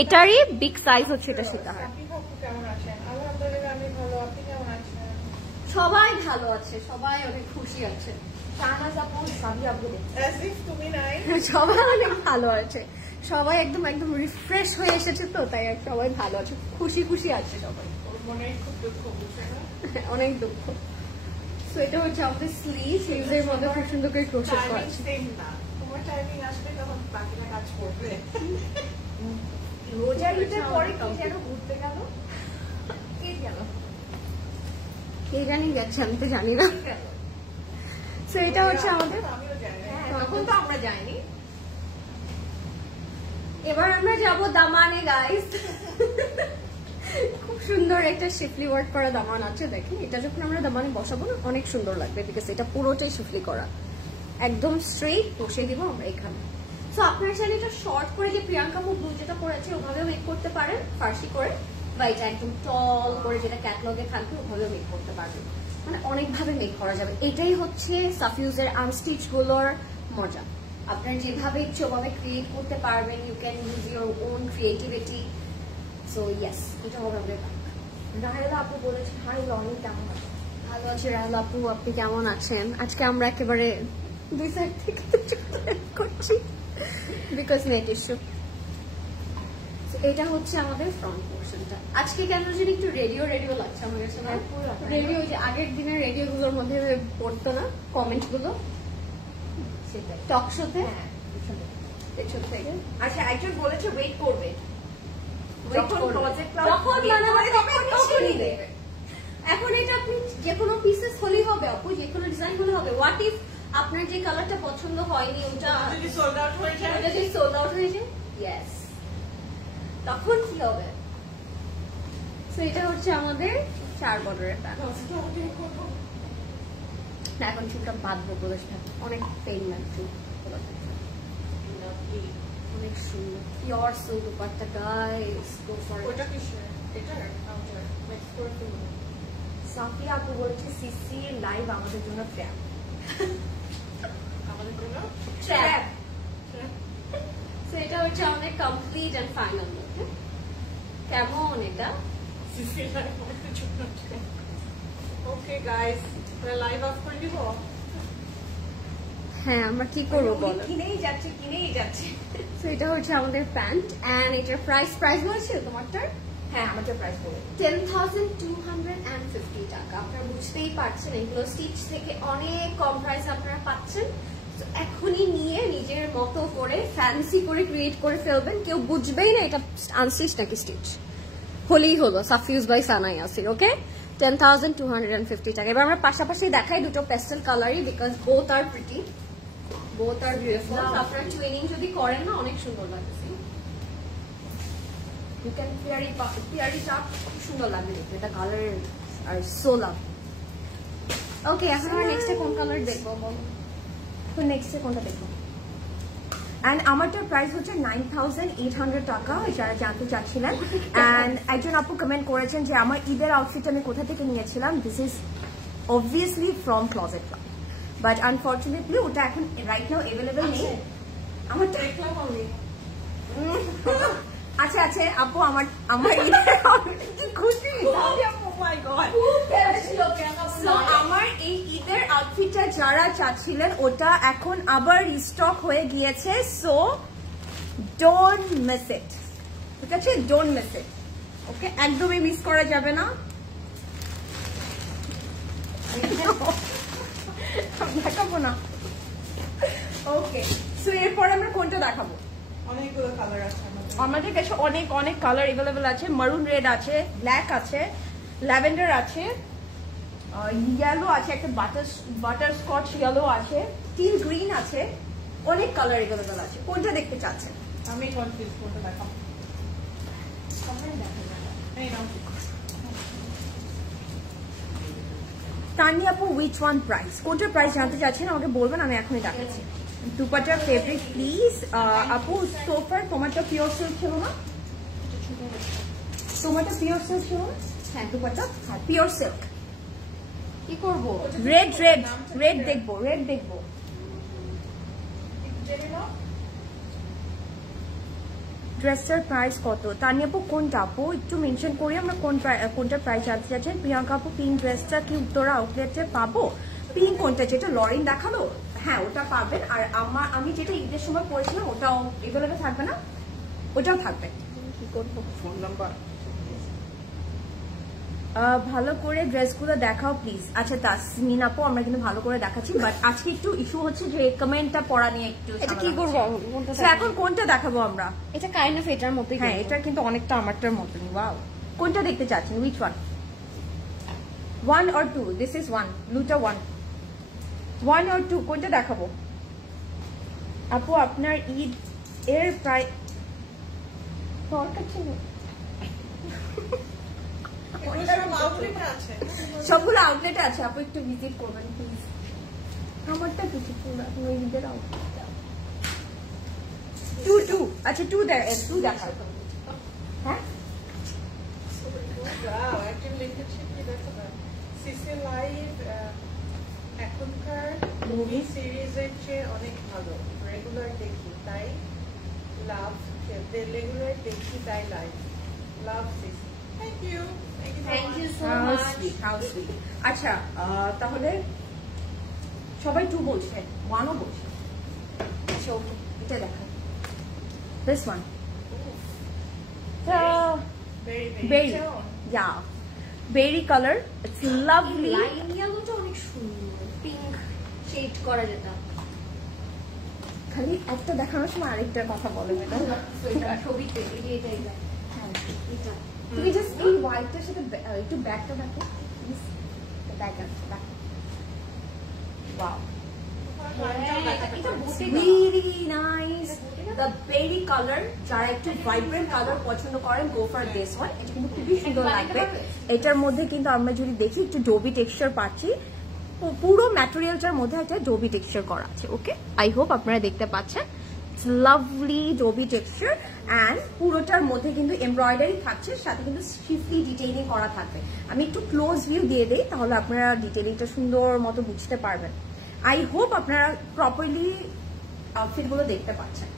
এটারই বিগ সাইজ হচ্ছে এটা সীতাহার। আপনি কেমন আছেন? আলহামদুলিল্লাহ আমি ভালো, আপনি কেমন আছেন? সবাই ভালো আছে, সবাই অনেক খুশি আছে। শাহনাজ আপু, সাবি আপু As if তুমি নাই। সবাই অনেক ভালো আছে, সবাই একদম একদম রিফ্রেশ হয়ে এসেছে, তো তাই আর সবাই ভালো আছে, খুশি খুশি আছে সবাই। ওর মনে খুব দুঃখ বুঝছে না? অনেক দুঃখ। সো এটা হচ্ছে আমাদের স্লিভের মধ্যে খুব সুন্দর করে ক্রোশেট করা আছে। সেম না, তোমার টাইমিং আসবে তখন বাকিটা কাজ করবে। রোজার ঈদের পরে কি যেন ঘুরতে গেল, কে গেল? কে জানি গেছে, আমি তো জানি না। সো এটা হচ্ছে আমাদের, আমিও জানি না। হ্যাঁ, তখন তো আমরা যাইনি। এবার আমরা যাব দামানে গাইস। খুব সুন্দর একটা শিফলি ওয়ার্ক করা দামান আছে, দেখেন এটা যখন আমরা দামানে বসাবো না অনেক সুন্দর লাগবে, বিকজ এটা পুরোটাই শিফলি করা, একদম স্ট্রেইট বসে দিব আমরা এখানে। সো আপনার চাইলে এটা শর্ট করে যে প্রিয়াঙ্কা মুখ যেটা করেছে ওভাবে মেক করতে পারেন, ফার্সি করে, বা এটা একদম টল করে যেটা ক্যাটলগে থাকবে ওভাবে মেক করতে পারবেন, মানে অনেকভাবে মেক করা যাবে। এটাই হচ্ছে সাফিউজের আনস্টিচ গুলোর মজা, আপনার যেভাবে ইচ্ছে ওভাবে ক্রিয়েট করতে পারবেন, you can use your own creativity. So yes, এটা হবে আমাদের। রাহেলা আপু বলেছে হাই লনি কেমন আছে? ভালো আছে রাহুল আপু, আপনি কেমন আছেন? আজকে আমরা একেবারে দুই সাইড থেকে করছি বিকজ নেট ইস্যু। এটা হচ্ছে আমাদের ফ্রন্ট পোর্শনটা। আজকে কেন জানি একটু রেডিও রেডিও লাগছে আমার কাছে, রেডিও যে আগের দিনের রেডিও গুলোর মধ্যে পড়তো না কমেন্ট গুলো, সেটাই টক শোতে পেছন থেকে। আচ্ছা, একজন বলেছে ওয়েট করবে, এখন এটা আপনি যে কোনো পিসেস হলেই হবে আপু, যে কোনো ডিজাইন হলে হবে। হোয়াট ইফ আপনার যে কালারটা পছন্দ হয়নি ওটা যদি সোল্ড আউট হয়ে যায়, যদি সোল্ড আউট হয়ে যায়, ইয়েস, তখন কি হবে? সো এটা হচ্ছে আমাদের 4 বর্ডারের প্যান্ট। না এখন চুলটা বাঁধবো বলে অনেক পেইন লাগছে। অনেক সুন্দর pure silk dupatta guys go for ওটা কিসের? এটার আউটার মিক্স করে ফেলবো। সাফিয়া আপু বলছে সিসি লাইভ আমাদের জন্য ট্র্যাপ। আমাদের জন্য ট্র্যাপ। সো এটা হচ্ছে আমাদের কমপ্লিট এন্ড ফাইনাল লুক। কেমন এটা? সিসি লাইভ আমাদের জন্য ওকে গাইস, আমরা লাইভ অফ করে দিব। হ্যাঁ আমরা কি করবো বলো? কিনেই যাচ্ছে। সো এটা হচ্ছে আমাদের প্যান্ট এন্ড এটার প্রাইস বলছি তোমারটার হ্যাঁ আমাদের প্রাইস বলে 10,250 টাকা। আপনারা বুঝতেই পারছেন এগুলো স্টিচ থেকে অনেক কম প্রাইস আপনারা পাচ্ছেন। তো এখনই নিয়ে নিজের মতো করে ফ্যান্সি করে ক্রিয়েট করে ফেলবেন, কেউ বুঝবেই না এটা আনস্টিচ নাকি স্টিচ। হলেই হলো সাফিউজ বাই সানা ইয়াসির। ওকে 10,250 টাকা। এবার আমরা পাশাপাশি দেখাই দুটো পেস্টেল কালারই, because both are pretty, both are beautiful. আপনারা টুইনিং যদি করেন না অনেক সুন্দর লাগছে। ইউ ক্যান পেয়ারি চাপ খুব সুন্দর লাগবে দেখতে, এটা কালার আর সো লাভ। ওকে এখন আমরা নেক্সটে কোন কালার দেখবো বলো? তো নেক্সটে কোনটা দেখবো? অ্যান্ড আমারটার প্রাইস হচ্ছে 9,800 টাকা, যারা জানতে চাচ্ছিলেন। অ্যান্ড একজন আপু কমেন্ট করেছেন যে আমার ঈদের আউটফিট আমি কোথা থেকে নিয়েছিলাম। This is obviously from closet club, but unfortunately ওটা এখন রাইট নাও অ্যাভেলেবেল নেই। আমার দেখলাম আমি। আচ্ছা আপু আমার কি খুশি। So, আমার এই ঈদের আউটফিটটা যারা চাচ্ছিলেন ওটা এখন আবার রিস্টক হয়ে গিয়েছে। সো ডোন্ট মিস ইট, ঠিক আছে? ডোন্ট মিস ইট, ওকে? একদমই মিস করা যাবে না। দেখাবো না। ওকে, সো এরপর আমরা কোনটা দেখাবো? অনেকগুলো কালার আছে আমাদের কাছে অনেক কালার এভেলেবেল আছে। মারুন রেড আছে, ব্ল্যাক আছে, ল্যাভেন্ডার আছে, ইয়েলো আছে, একটা বাটার স্কচ ইয়েলো আছে, টিল গ্রিন আছে, অনেক কালার এভেলেবেল আছে। কোনটা দেখতে চাচ্ছেন? আমি কনফিউজ করতে দেখাবো। এই নাও। তানিয়া আপু উইচ ওয়ান প্রাইস? কোনটার প্রাইস জানতে চাচ্ছেন আমাকে বলবেন, আমি এখনই দেখাচ্ছি। দুপাটার ফেব্রিক প্লিজ। আপু সোফার তোমারটা পিওর সিল্ক ছিল না? তোমারটা পিওর সিল্ক ছিল না? হ্যাঁ দুপাটা, হ্যাঁ পিওর সিল্ক। কি করবো? রেড দেখবো। ড্রেসটার প্রাইস কত? তানিয়া আপু কোনটা আপু একটু মেনশন করি আমরা কোনটা প্রাইস জানতে চাচ্ছেন। প্রিয়াঙ্কা আপু পিঙ্ক ড্রেসটা কি উত্তরা আউটলেটে পাবো? পিঙ্ক কোনটা, যেটা লরিন দেখালো? হ্যাঁ ওটা পাবেন। আর আমি যেটা ঈদের সময় পরেছিলাম ওটাও এগুলোতে থাকবে না, ওটাও থাকবে। কি করবো? ফোন নাম্বার ভালো করে ড্রেসগুলো দেখাও প্লিজ। আচ্ছা তাসমিন আপু আমরা কিন্তু ভালো করে দেখাচ্ছি, বাট আজকে একটু ইস্যু হচ্ছে যে কমেন্টটা পড়া নিয়ে একটু। এটা কি করবো? এখন কোনটা দেখাবো আমরা? এটা কাইন্ড অফ এটার মতোই। হ্যাঁ এটা কিন্তু অনেকটা আমারটার মতনই। ওয়াও, কোনটা দেখতে চাচ্ছেন? Which one? 1 or 2? This is 1, ব্লুটা 1 or 2 কোনটা দেখাবো? আপু আপনার ঈদ এর প্রাইস সবগুলো আউটলেটে আছে, আপু একটু ভিজিট করবেন প্লিজ। আমারটা বিউটিফুল, আপনি ঈদের আউটলেটটা 2 আচ্ছা 2 দেখা। হ্যাঁ সিসি লাইভ এখনকার মুভি সিরিজের চেয়ে অনেক ভালো। রেগুলার দেখি তাই লাভ, রেগুলার দেখি তাই লাইভ লাভ সিসি। Thank you so much. How sweet. আচ্ছা তাহলে সবাই 2 বলছে, 1ও বলছে। আচ্ছা ওকে, এটা দেখা। This one. Berry color. It's lovely. Lime ইয়েলোটা অনেক সুন্দর, পিঙ্ক শেড করা যেটা। খালি একটা দেখানোর সময় আরেকটার কথা বলে ম্যাডাম। ছবিতে এটাই এটা তুমি জাস্ট এই হোয়াইটটার সাথে একটু ব্যাকটা দেখো please. Wow, really nice. The berry color, যারা একটু ভাইব্রেন্ট কালার পছন্দ করেন গো ফর দিস ওয়ান। এটা কিন্তু খুবই সুন্দর লাগবে। এটার মধ্যে কিন্তু আমরা যদি দেখি একটু ডোবি টেক্সচার পাচ্ছি, পুরো ম্যাটেরিয়ালটার মধ্যে একটা ডোবি টেক্সচার করা আছে। ওকে, আই হোপ আপনারা দেখতে পাচ্ছেন। It's lovely dobby texture and পুরোটার মধ্যে কিন্তু এমব্রয়ডারি থাকছে, সাথে কিন্তু স্ট্রিপলি ডিটেইলিং করা থাকবে। আমি একটু ক্লোজ ভিউ দিয়ে দিই, তাহলে আপনারা ডিটেইলিংটা সুন্দর মতো বুঝতে পারবেন। আই হোপ আপনারা প্রপারলি আউটফিটগুলো দেখতে পাচ্ছেন।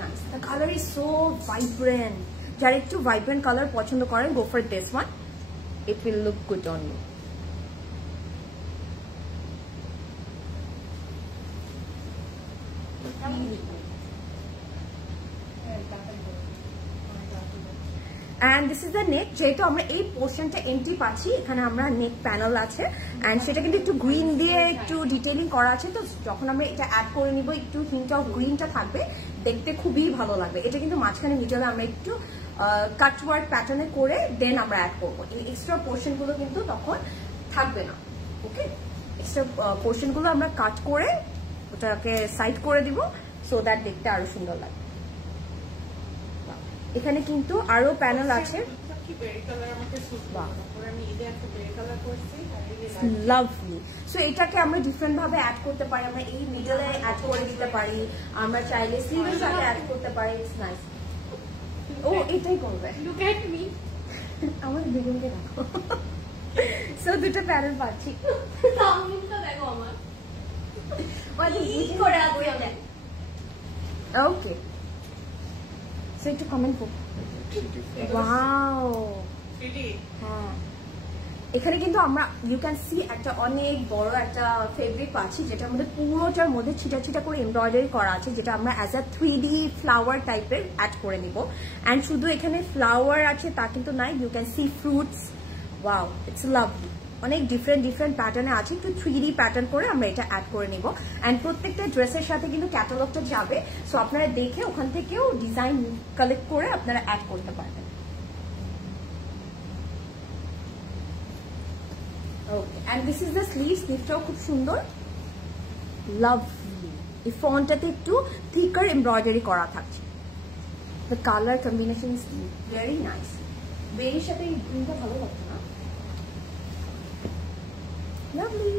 Nice. The color is so vibrant. যারা একটু ভাইব্রেন্ট কালার পছন্দ করেন, go for this one. It will look good on you. And this is the neck. যেহেতু আমরা এই পোর্শনটা এমটি পাচ্ছি, এখানে আমরা নেক প্যানেল আছে এন্ড সেটা কিন্তু একটু গ্রিন দিয়ে একটু ডিটেইলিং করা আছে। তো যখন আমরা এটা অ্যাড করে নিব, একটু হিন্ট অফ গ্রিনটা থাকবে, দেখতে খুবই ভালো লাগবে। এটা কিন্তু মাঝখানে মিডলে আমরা একটু কাট ওয়ার্ক প্যাটার্নে করে দেন আমরা অ্যাড করবো। এই এক্সট্রা পোর্শনগুলো কিন্তু তখন থাকবে না। ওকে, এক্সট্রা পোর্শনগুলো আমরা কাট করে ওটাকে সাইড করে দিব, সো দ্যাট দেখতে আরো সুন্দর লাগবে। এখানে কিন্তু আরো প্যানেল আছে। লাভলি। সো এটাকে আমরা ডিফারেন্ট ভাবে অ্যাড করতে পারি, আমরা এই মিডলে অ্যাড করে দিতে পারি, আমরা চাইলে স্লিভের সাথে অ্যাড করতে পারি। It's nice. ও এটাই করবে, লুক এট মি, আমার বেগুনকে রাখো। সো দুটো প্যানেল পাচ্ছি। সামনেটা দেখো আমার মানে কি করে আছে আমি। ওকে, সো একটু কমেন্ট করো। ওয়াও, হ্যাঁ এখানে কিন্তু আমরা ইউ ক্যান সি একটা অনেক বড় একটা ফেব্রিক পাচ্ছি, যেটার মধ্যে পুরোটার মধ্যে ছিটা ছিটা করে এমব্রয়ডারি করা আছে, যেটা আমরা অ্যাজ আ 3D ফ্লাওয়ার টাইপের অ্যাড করে নিব। অ্যান্ড শুধু এখানে ফ্লাওয়ার আছে তা কিন্তু নাই, you can see fruits. Wow, it's lovely. অনেক ডিফারেন্ট ডিফারেন্ট প্যাটার্নে আছে, একটু 3D প্যাটার্ন করে আমরা এটা অ্যাড করে নিব। অ্যান্ড প্রত্যেকটা ড্রেসের সাথে কিন্তু ক্যাটালগটা যাবে, সো আপনারা দেখে ওখান থেকেও ডিজাইন কালেক্ট করে আপনারা অ্যাড করতে পারবেন। Okay, and this is the sleeve. স্লিভটাও খুব সুন্দর, লাভলি। এই ফন্টটাতে একটু থিকার এমব্রয়ডারি করা থাকছে। The colour combination is very nice. বেরির সাথে এই গ্রিনটা ভালো লাগছে না? লাভলি।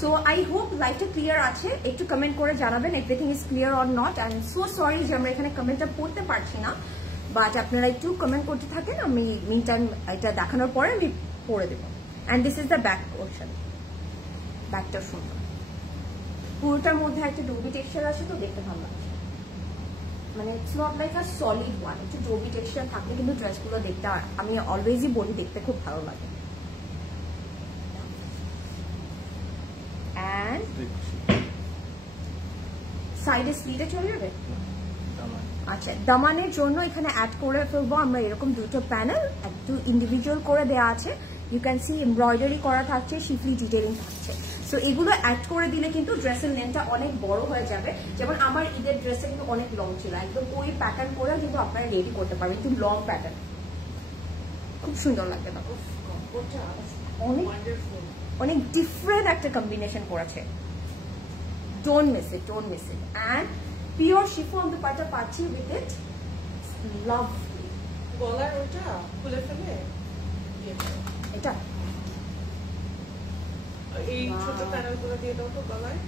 সো আই হোপ লাইটটা ক্লিয়ার আছে। একটু কমেন্ট করে জানাবেন everything is clear or not. And so sorry যে আমরা এখানে কমেন্টটা পড়তে পারছি না, বাট আপনারা একটু কমেন্ট করতে থাকেন, আমি মিন টাইম এটা দেখানোর পরে আমি পড়ে দেবো। And this is the back portion. ব্যাকটা সুন্দর, পুরোটার মধ্যে একটা ডোবি টেক্সচার আছে, তো দেখতে ভালো লাগছে। মানে it's not like a solid one, একটু ডোবি টেক্সচার থাকলে কিন্তু ড্রেসগুলো দেখতে, আমি অলওয়েজই বলি, দেখতে খুব ভালো লাগে। অ্যান্ড সাইডে স্লিটে চলে যাবে। আচ্ছা, দামানের জন্য এখানে অ্যাড করে ফেলবো আমরা এরকম দুটো প্যানেল, একটু ইন্ডিভিজুয়াল করে দেওয়া আছে। ইউ ক্যান সি এমব্রয়ডারি করা থাকছে, শিফলি ডিটেইলিং থাকছে। সো এগুলো অ্যাড করে দিলে কিন্তু ড্রেসের লেন্থটা অনেক বড় হয়ে যাবে। যেমন আমার ঈদের ড্রেসটা কিন্তু অনেক লং ছিল, একদম ওই প্যাটার্ন করে কিন্তু আপনারা রেডি করতে পারবেন, একটু লং প্যাটার্ন, খুব সুন্দর লাগবে। না অনেক অনেক ডিফারেন্ট একটা কম্বিনেশন করেছে। Don't miss it, don't miss it. And pure chiffon dupatta পাচ্ছি উইথ ইট, লাভলি। গলার ওটা খুলে ফেলে এটা এই ছোট প্যানেলগুলো দিয়ে দাও তো গলায়।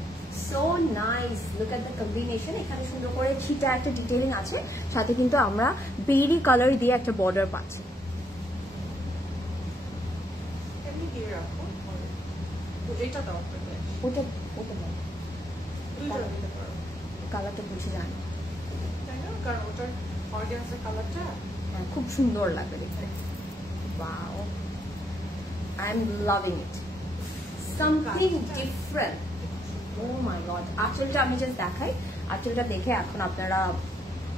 So nice, look at the combination. এখানে সুন্দর করে ছিটা একটা ডিটেইলিং আছে, সাথে কিন্তু আমরা বেরি কালার দিয়ে একটা বর্ডার পাচ্ছি। এমনি দিয়ে রাখো, এটা দাও, ওটা ওটা দুইটা দিতে পারো, কালারটা বুঝে যান, তাই না? কারণ ওটার অর্গানজার কালারটা খুব সুন্দর লাগবে দেখতে। Wow, I am loving it, something different. Oh my god, আঁচলটা আমি জাস্ট দেখাই, আঁচলটা দেখে এখন আপনারা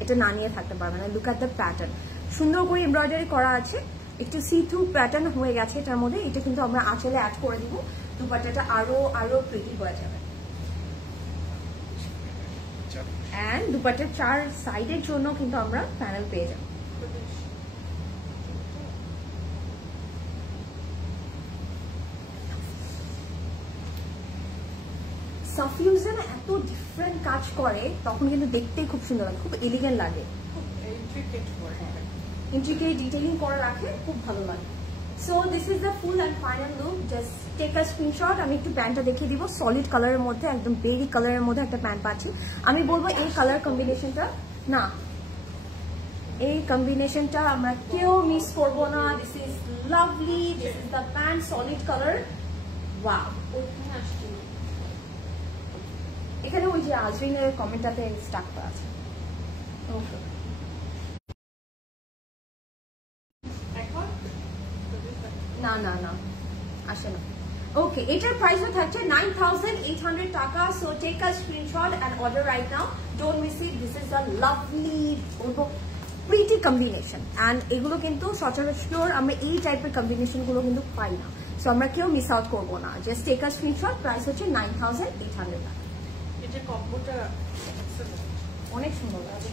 এটা না নিয়ে থাকতে পারবেন না। লুক এট দ্য প্যাটার্ন, সুন্দর করে এমব্রয়ডারি করা আছে, একটু সি থ্রু প্যাটার্ন হয়ে গেছে এটার মধ্যে। এটা কিন্তু আমরা আঁচলে অ্যাড করে দিব, দুপাট্টাটা আরো আরো প্রিটি হয়ে যাবে। অ্যান্ড দুপাট্টার চার সাইডের জন্য কিন্তু আমরা প্যানেল পেয়ে যাব। সাফিউজেন এত ডিফারেন্ট কাজ করে, তখন কিন্তু দেখতেই খুব সুন্দর লাগে, খুব এলিগেন্ট লাগে, ইন্ট্রিকেট ডিটেইলিং করে রাখে, খুব ভালো লাগে। So this is the full and final look. Just take a screenshot. আমি একটু প্যান্টটা দেখিয়ে দিব। সলিড কালারের মধ্যে, একদম বেরি কালারের মধ্যে একটা প্যান্ট পাচ্ছি। আমি বলবো এই কালার কম্বিনেশনটা না, এই কম্বিনেশনটা আমরা কেউ মিস করবো না। This is lovely, this is the pant, solid colour. Wow, এখানে ওই যে আজরিনের কমেন্টটাতে স্টাক করা আছে। ওকে, না না না আসে না। ওকে, এটার প্রাইসও থাকছে 9,800 টাকা। So take a screenshot and order right now, don't miss it. This is a lovely pretty combination and এগুলো কিন্তু সচরাচর আমরা এই টাইপের কম্বিনেশন গুলো কিন্তু পাই না। সো আমরা কেউ মিস আউট করবো না। Just take a screenshot. Price হচ্ছে 9,800 টাকা। এটা কম্বোটা অনেক সুন্দর লাগে।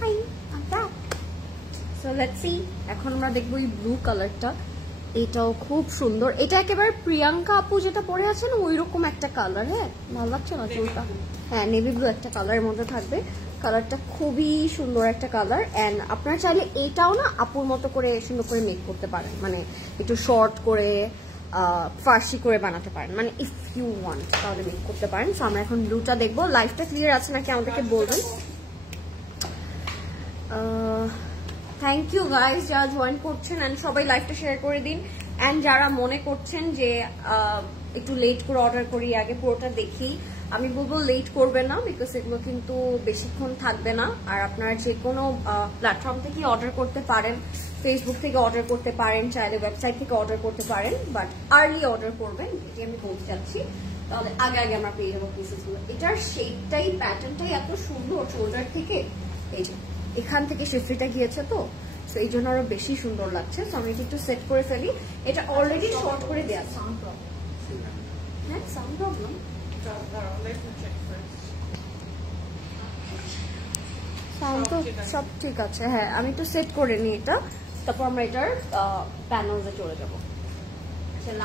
Hi, so let's see. এখন আমরা দেখবো এই ব্লু কালারটা, এটাও খুব সুন্দর। এটা একেবারে প্রিয়াঙ্কা আপু যেটা পরে আছেন ওই রকম একটা কালার। হ্যাঁ, ভালো লাগছে না চুলটা? হ্যাঁ, নেভি ব্লু একটা কালারের মধ্যে থাকবে। কালারটা খুবই সুন্দর একটা কালার। এন্ড আপনারা চাইলে এটাও না আপুর মতো করে সুন্দর করে মেক করতে পারেন, মানে একটু শর্ট করে ফার্সি করে বানাতে পারেন, মানে ইফ ইউ ওয়ান্ট তাহলে মেক করতে পারেন। সো আমরা এখন ব্লুটা দেখবো। লাইফটা ক্লিয়ার আছে নাকি আমাদেরকে বলবেন। থ্যাংক ইউ গাইজ যারা জয়েন করছেন এন্ড সবাই লাইভটা শেয়ার করে দিন। এন্ড যারা মনে করছেন যে একটু লেট করে অর্ডার করি, আগে পুরোটা দেখি, আমি বলবো লেট করবে না, বিকজ এগুলো কিন্তু বেশিক্ষণ থাকবে না। আর আপনারা যে কোনো প্ল্যাটফর্ম থেকে অর্ডার করতে পারেন, ফেসবুক থেকে অর্ডার করতে পারেন, চাইলে ওয়েবসাইট থেকে অর্ডার করতে পারেন, বাট আর্লি অর্ডার করবেন, এটি আমি বলতে চাচ্ছি। তাহলে আগে আগে আমরা পেয়ে যাবো পিসেসগুলো। এটার শেপটাই প্যাটার্নটাই এত সুন্দর, শোল্ডার থেকে এই যে এখান থেকে শিফটিটা গিয়েছে, তো সো এই জন্য আরো বেশি সুন্দর লাগছে। সো আমি একটু সেট করে ফেলি। এটা অলরেডি শর্ট করে দেওয়া। Sound problem? হ্যাঁ, সাউন্ড প্রবলেম। সাউন্ড তো সব ঠিক আছে। হ্যাঁ, আমি একটু সেট করে নিই এটা, তারপর আমরা এটার প্যানেলসে চলে যাবো।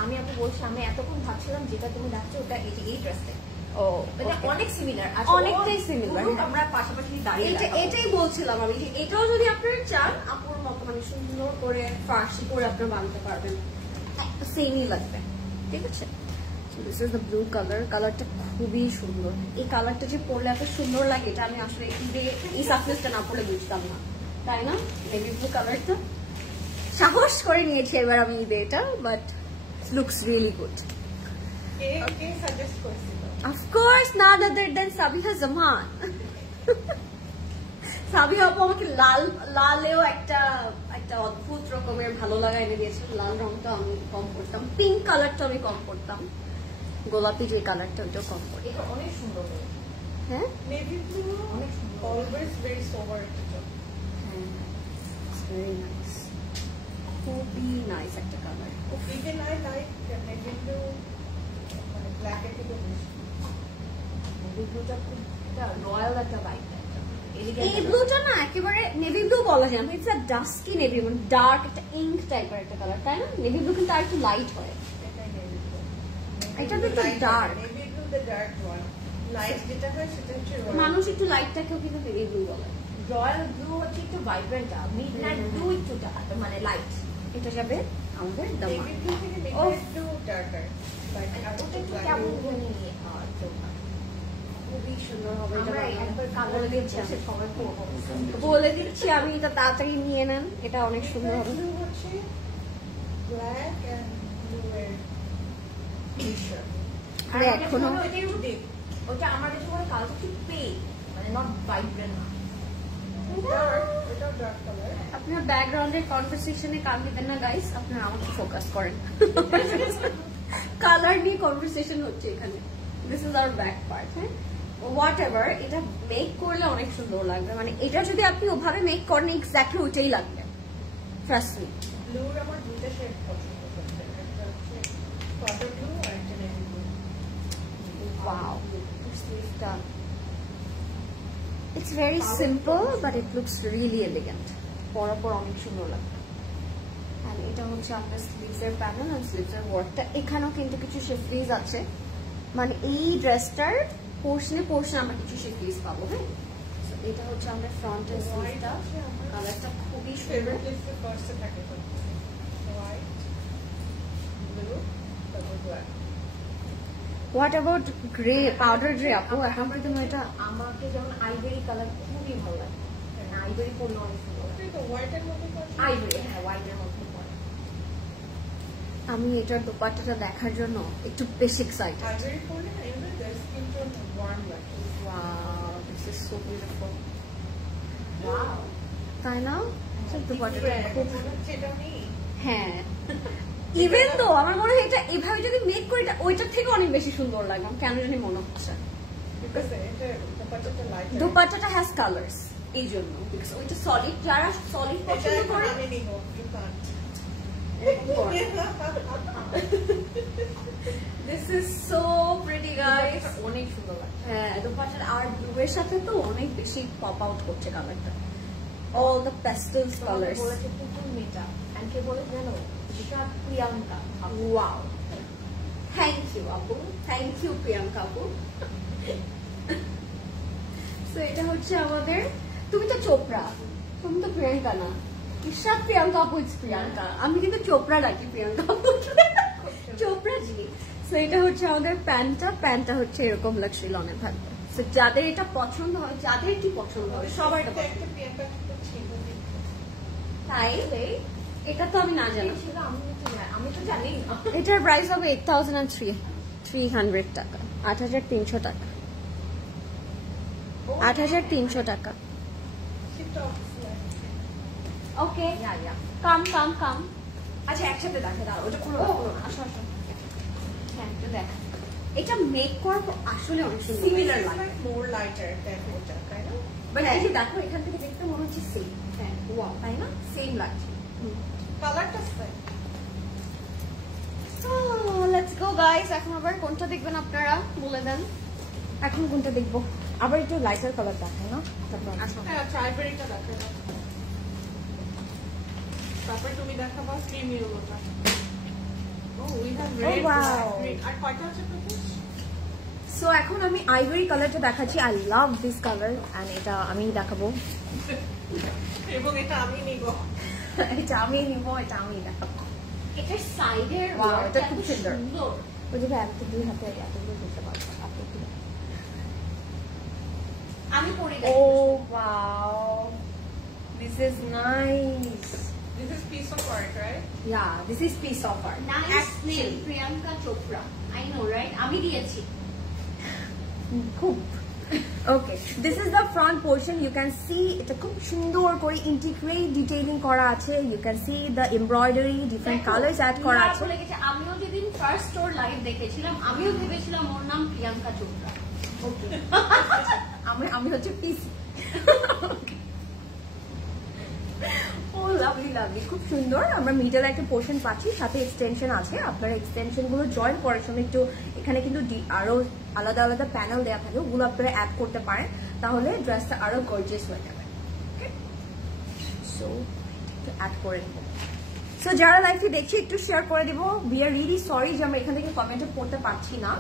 আমি আপু বলছি, আমি এতক্ষণ ভাবছিলাম যেটা তুমি দেখছো ওটা এই ড্রেসটা। ও, এটা অনেক সিমিলার, অনেকটাই সিমিলার। আমরা পাশাপাশি দাঁড়িয়ে এটাই বলছিলাম আমি, যে এটাও যদি আপনারা চান আপুর মতো মানে সুন্দর করে ফার্সি করে আপনারা বানাতে পারবেন, সেমই লাগবে। ঠিক আছে, this is the blue colour. কালারটা খুবই সুন্দর। এই কালারটা যে পরলে এত সুন্দর লাগে, এটা আমি আসলে এই সাকসেসটা না পড়লে বুঝতাম না, তাই না? নেভি ব্লু কালারটা সাহস করে নিয়েছি এবার আমি এটা, but looks really good. Of course, none other than Sabiha Zaman. Sabiha আপু আমাকে লালেও একটা অদ্ভুত রকমের ভালো লাগা এনে দিয়েছিল। লাল রংটা আমি কম করতাম, পিঙ্ক কালারটা আমি কম করতাম, গোলাপি যে কালারটা ওইটাও কম করতাম। এটা অনেক সুন্দর। হ্যাঁ, নেভি ব্লু অনেক সুন্দর, অলওয়েজ ভেরি সোবার। হ্যাঁ, ভেরি নাইস, খুবই নাইস একটা colour. Even I like navy blue black এর থেকে বেশি। নেভি ব্লুটা খুব রয়্যাল একটা ভাইব। এই ব্লুটা না একেবারে নেভি ব্লু বলা যায় না, ইটস আ ডাস্কি নেভি, মানে ডার্ক একটা ইঙ্ক টাইপের একটা কালার, তাই না? নেভি ব্লু কিন্তু আর একটু লাইট হয়। এটা তো একটু dark. Navy blue the dark one. Light যেটা হয় সেটা হচ্ছে রয়্যাল। মানুষ একটু লাইটটাকেও কিন্তু নেভি ব্লু বলে। রয়্যাল ব্লু হচ্ছে একটু ভাইব্রেন্ট, মিডনাইট ব্লু একটু মানে লাইট। এটা যাবে আমাদের দামা। নেভি ব্লু থেকে মিডনাইট ব্লু ডার্কার। ওটা একটু কেমন জানি খুবই সুন্দর হবে। আমরা একবার কালার দিচ্ছি, সবাই বলে দিচ্ছি আমি, এটা তাড়াতাড়ি নিয়ে নেন, এটা অনেক সুন্দর হবে। ব্লু হচ্ছে ব্ল্যাক এন্ড ব্লু এর মিক্সচার। আরে এখনো ওটা আমার কাছে মনে কালারটা একটু পেই, মানে নট ভাইব্রেন্ট না। এটাও ডার্ক কালার। আপনার ব্যাকগ্রাউন্ডের কনভারসেশনে কান দিতেন না গাইস, আপনারা আমাকে ফোকাস করেন। কালার নিয়ে কনভারসেশন হচ্ছে এখানে। This is hour back part. হ্যাঁ, হোয়াট এভার, এটা মেক করলে অনেক সুন্দর লাগবে, মানে এটা যদি আপনি ওভাবে মেক করেন এক্স্যাক্টলি ওইটাই লাগবে, ট্রাস্ট মি। ব্লুর আমার দুইটা শেড পছন্দ করতে, একটা হচ্ছে কটন ব্লু আর একটা নেভি ব্লু। ওয়াও, স্লিভটা it's very simple but it looks really elegant. পরার পর অনেক সুন্দর লাগবে। আর এটা হচ্ছে আপনার স্লিভসের প্যাটার্ন আর স্লিভসের ওয়ার্কটা। এখানেও কিন্তু কিছু শিফলিজ আছে, মানে এই ড্রেসটার পোর্শনে আমরা কিছু শিফলিজ পাবো। হ্যাঁ, এটা হচ্ছে আমাদের ফ্রন্ট এর স্লিভটা। কালারটা খুবই সুন্দর। ফেভারিট লিস্টে ফার্স্টে থাকে তো white. What about grey, powder grey আপু? এখন কি তুমি এটা? আমাকে যেমন আইভরি কালার খুবই ভালো লাগে, আইভরি পরলে অনেক সুন্দর লাগে। আইভরি, হ্যাঁ হোয়াইটের মধ্যে পরে। আমি এটার দোপাট্টাটা দেখার জন্য একটু বেশি excited. Wow, this is so beautiful. Wow, তাই না? দোপাট্টাটা খুব, সেটা নেই। হ্যাঁ ইভেন তো আমার মনে হয় এটা এভাবে যদি মেক করি এটা ওইটার থেকে অনেক বেশি সুন্দর লাগে, আমার কেন জানি মনে হচ্ছে। দোপাট্টাটা হ্যাজ কালার্স এই জন্য, বিকজ ওইটা সলিড, যারা সলিড পছন্দ করে। This is so pretty guys, অনেক সুন্দর লাগে। হ্যাঁ দোপাট্টার আর ব্লুয়ের সাথে তো অনেক বেশি পপ আউট করছে কালারটা, all the pastels colors. বলেছে পুতুল মেটা, and কে বলে জানো? বিশাল প্রিয়াঙ্কা। Wow, thank you আপু, thank you প্রিয়াঙ্কা আপু। So এটা হচ্ছে আমাদের, তুমি তো চোপড়া, তুমি তো প্রিয়াঙ্কা না। ঈশাদ প্রিয়াঙ্কা আপু, ইটস প্রিয়াঙ্কা। আমি কিন্তু চোপড়া রাখি প্রিয়াঙ্কা আপু, চোপড়া জি। So এটা হচ্ছে আমাদের প্যান্টটা হচ্ছে এরকম লাক্সারি লনের থাকবে। So যাদের এটা পছন্দ হয়, যাদের কি পছন্দ হয় সবার এটা পছন্দ। তাই এটা তো আমি না জানি, আমি তো জানি না। এটার প্রাইস হবে 8,300 টাকা, 8,300 টাকা, 8,300 টাকা। ওকে কাম কাম কাম। আচ্ছা একসাথে দেখে দাও, ওটা খুলো না। আসো আসো, হ্যাঁ এটা দেখ, এটা মেক করার পর আসলে অনেক সুন্দর সিমিলার লাগে। More lighter than ওটা, তাই না? বাট এই যে দেখো এখান থেকে দেখতে মনে হচ্ছে সেম। হ্যাঁ ওয়াও, তাই না? সেম লাগছে। কালারটা সেম। Let's go guys. এখন আবার কোনটা দেখবেন আপনারা বলে দেন। এখন কোনটা দেখবো? আবার একটু লাইটার কালার দেখায় না? তারপর আসো হ্যাঁ ট্রাইবেরিটা দেখা দাও। তারপর তুমি দেখাবা ক্রিম ইয়েলোটা। Oh we have red, wow. Green. আর কয়টা আছে প্যাকেজ? সো এখন আমি আইভরি কালারটা দেখাচ্ছি। I love this colour, and এটা আমি দেখাবো। এবং এটা আমি নিব। এটা আমি নিব, এটা আমি দেখাবো। এটার সাইডের Wow, এটা খুব সুন্দর। সুন্দর। ওই যে এত দুই হাতে এতগুলো দিতে পারবো আপনি কি? আমি পরে oh wow, this is nice. This is piece of art, right? Ya, this is piece of art. Nice name Priyanka Chopra. I know right, আমি দিয়েছি। খুব okay, this is the front portion. You can see এটা খুব সুন্দর করে ইন্টিগ্রেট ডিটেইলিং করা আছে। You can see the embroidery, different colours add করা আছে। বলে গেছে, আমিও যেদিন ফার্স্ট স্টোর লাইভ দেখেছিলাম আমিও ভেবেছিলাম ওর নাম প্রিয়াঙ্কা চোপড়া। ওকে, আমি হচ্ছে পিসি। ও লাভলি লাভলি, খুব সুন্দর। আমরা মিডল একটা পোর্শন পাচ্ছি, সাথে এক্সটেনশন আছে। আপনারা এক্সটেনশন গুলো জয়েন করার সময় একটু এখানে কিন্তু আরো আলাদা আলাদা প্যানেল দেওয়া থাকে, ওগুলো আপনারা অ্যাড করতে পারেন, তাহলে ড্রেসটা আরো গর্জিয়াস হয়ে যাবে। সো একটু অ্যাড করে দেবো। সো যারা লাইভটি দেখছি একটু শেয়ার করে দিব। উই আর রিয়েলি সরি যে আমরা এখান থেকে কমেন্টে পড়তে পারছি না,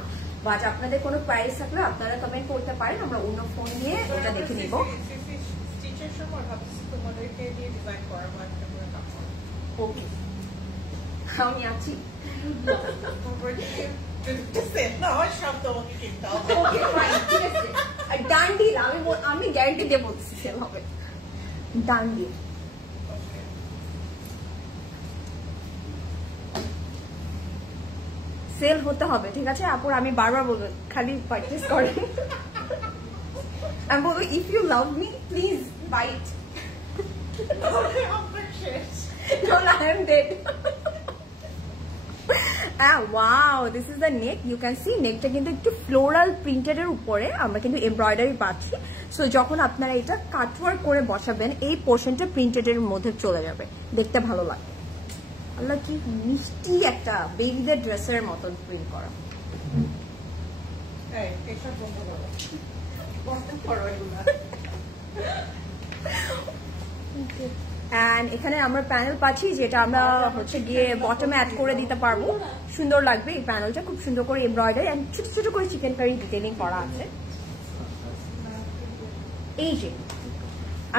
বাট আপনাদের কোনো প্রাইস থাকলে আপনারা কমেন্ট করতে পারেন, আমরা অন্য ফোন দিয়ে ওটা দেখে নিব। স্টিচের সময় ভাবছি তোমাদেরকে দিয়ে ডিজাইন করাবো একটা করে কাপড়। ওকে, আমি আছি। সব তোমাকে কিনতে হবে। ওকে ফাইন, ঠিক আছে। আর ডান ডিল আমি গ্যারান্টি দিয়ে বলছি সেল হবে। ডান ডিল। সেল হতে হবে, ঠিক আছে আপুর? আমি বারবার বলবো খালি পারচেজ করেন। আমি বলবো if you love me please buy it. No, I am dead. Wow, this is the neck. You can see neckটা কিন্তু একটু ফ্লোরাল প্রিন্টেড এর উপরে আমরা কিন্তু এমব্রয়ডারি পাচ্ছি। সো যখন আপনারা এটা কাটওয়ার্ক করে বসাবেন এই পোর্শনটা প্রিন্টেড এর মধ্যে চলে যাবে, দেখতে ভালো লাগবে। আল্লাহ কি মিষ্টি একটা বেবিদের ড্রেসের মতন প্রিন্ট করা। এই এসব বন্ধ করো। বন্ধ করো এগুলো। এন্ড এখানে আমরা প্যানেল পাচ্ছি, যেটা আমরা হচ্ছে গিয়ে বটমে অ্যাড করে দিতে পারবো। সুন্দর লাগবে এই প্যানেলটা, খুব সুন্দর করে এমব্রয়ডারি এন্ড ছোট ছোট করে চিকেন কারি ডিটেইলিং করা আছে। এই যে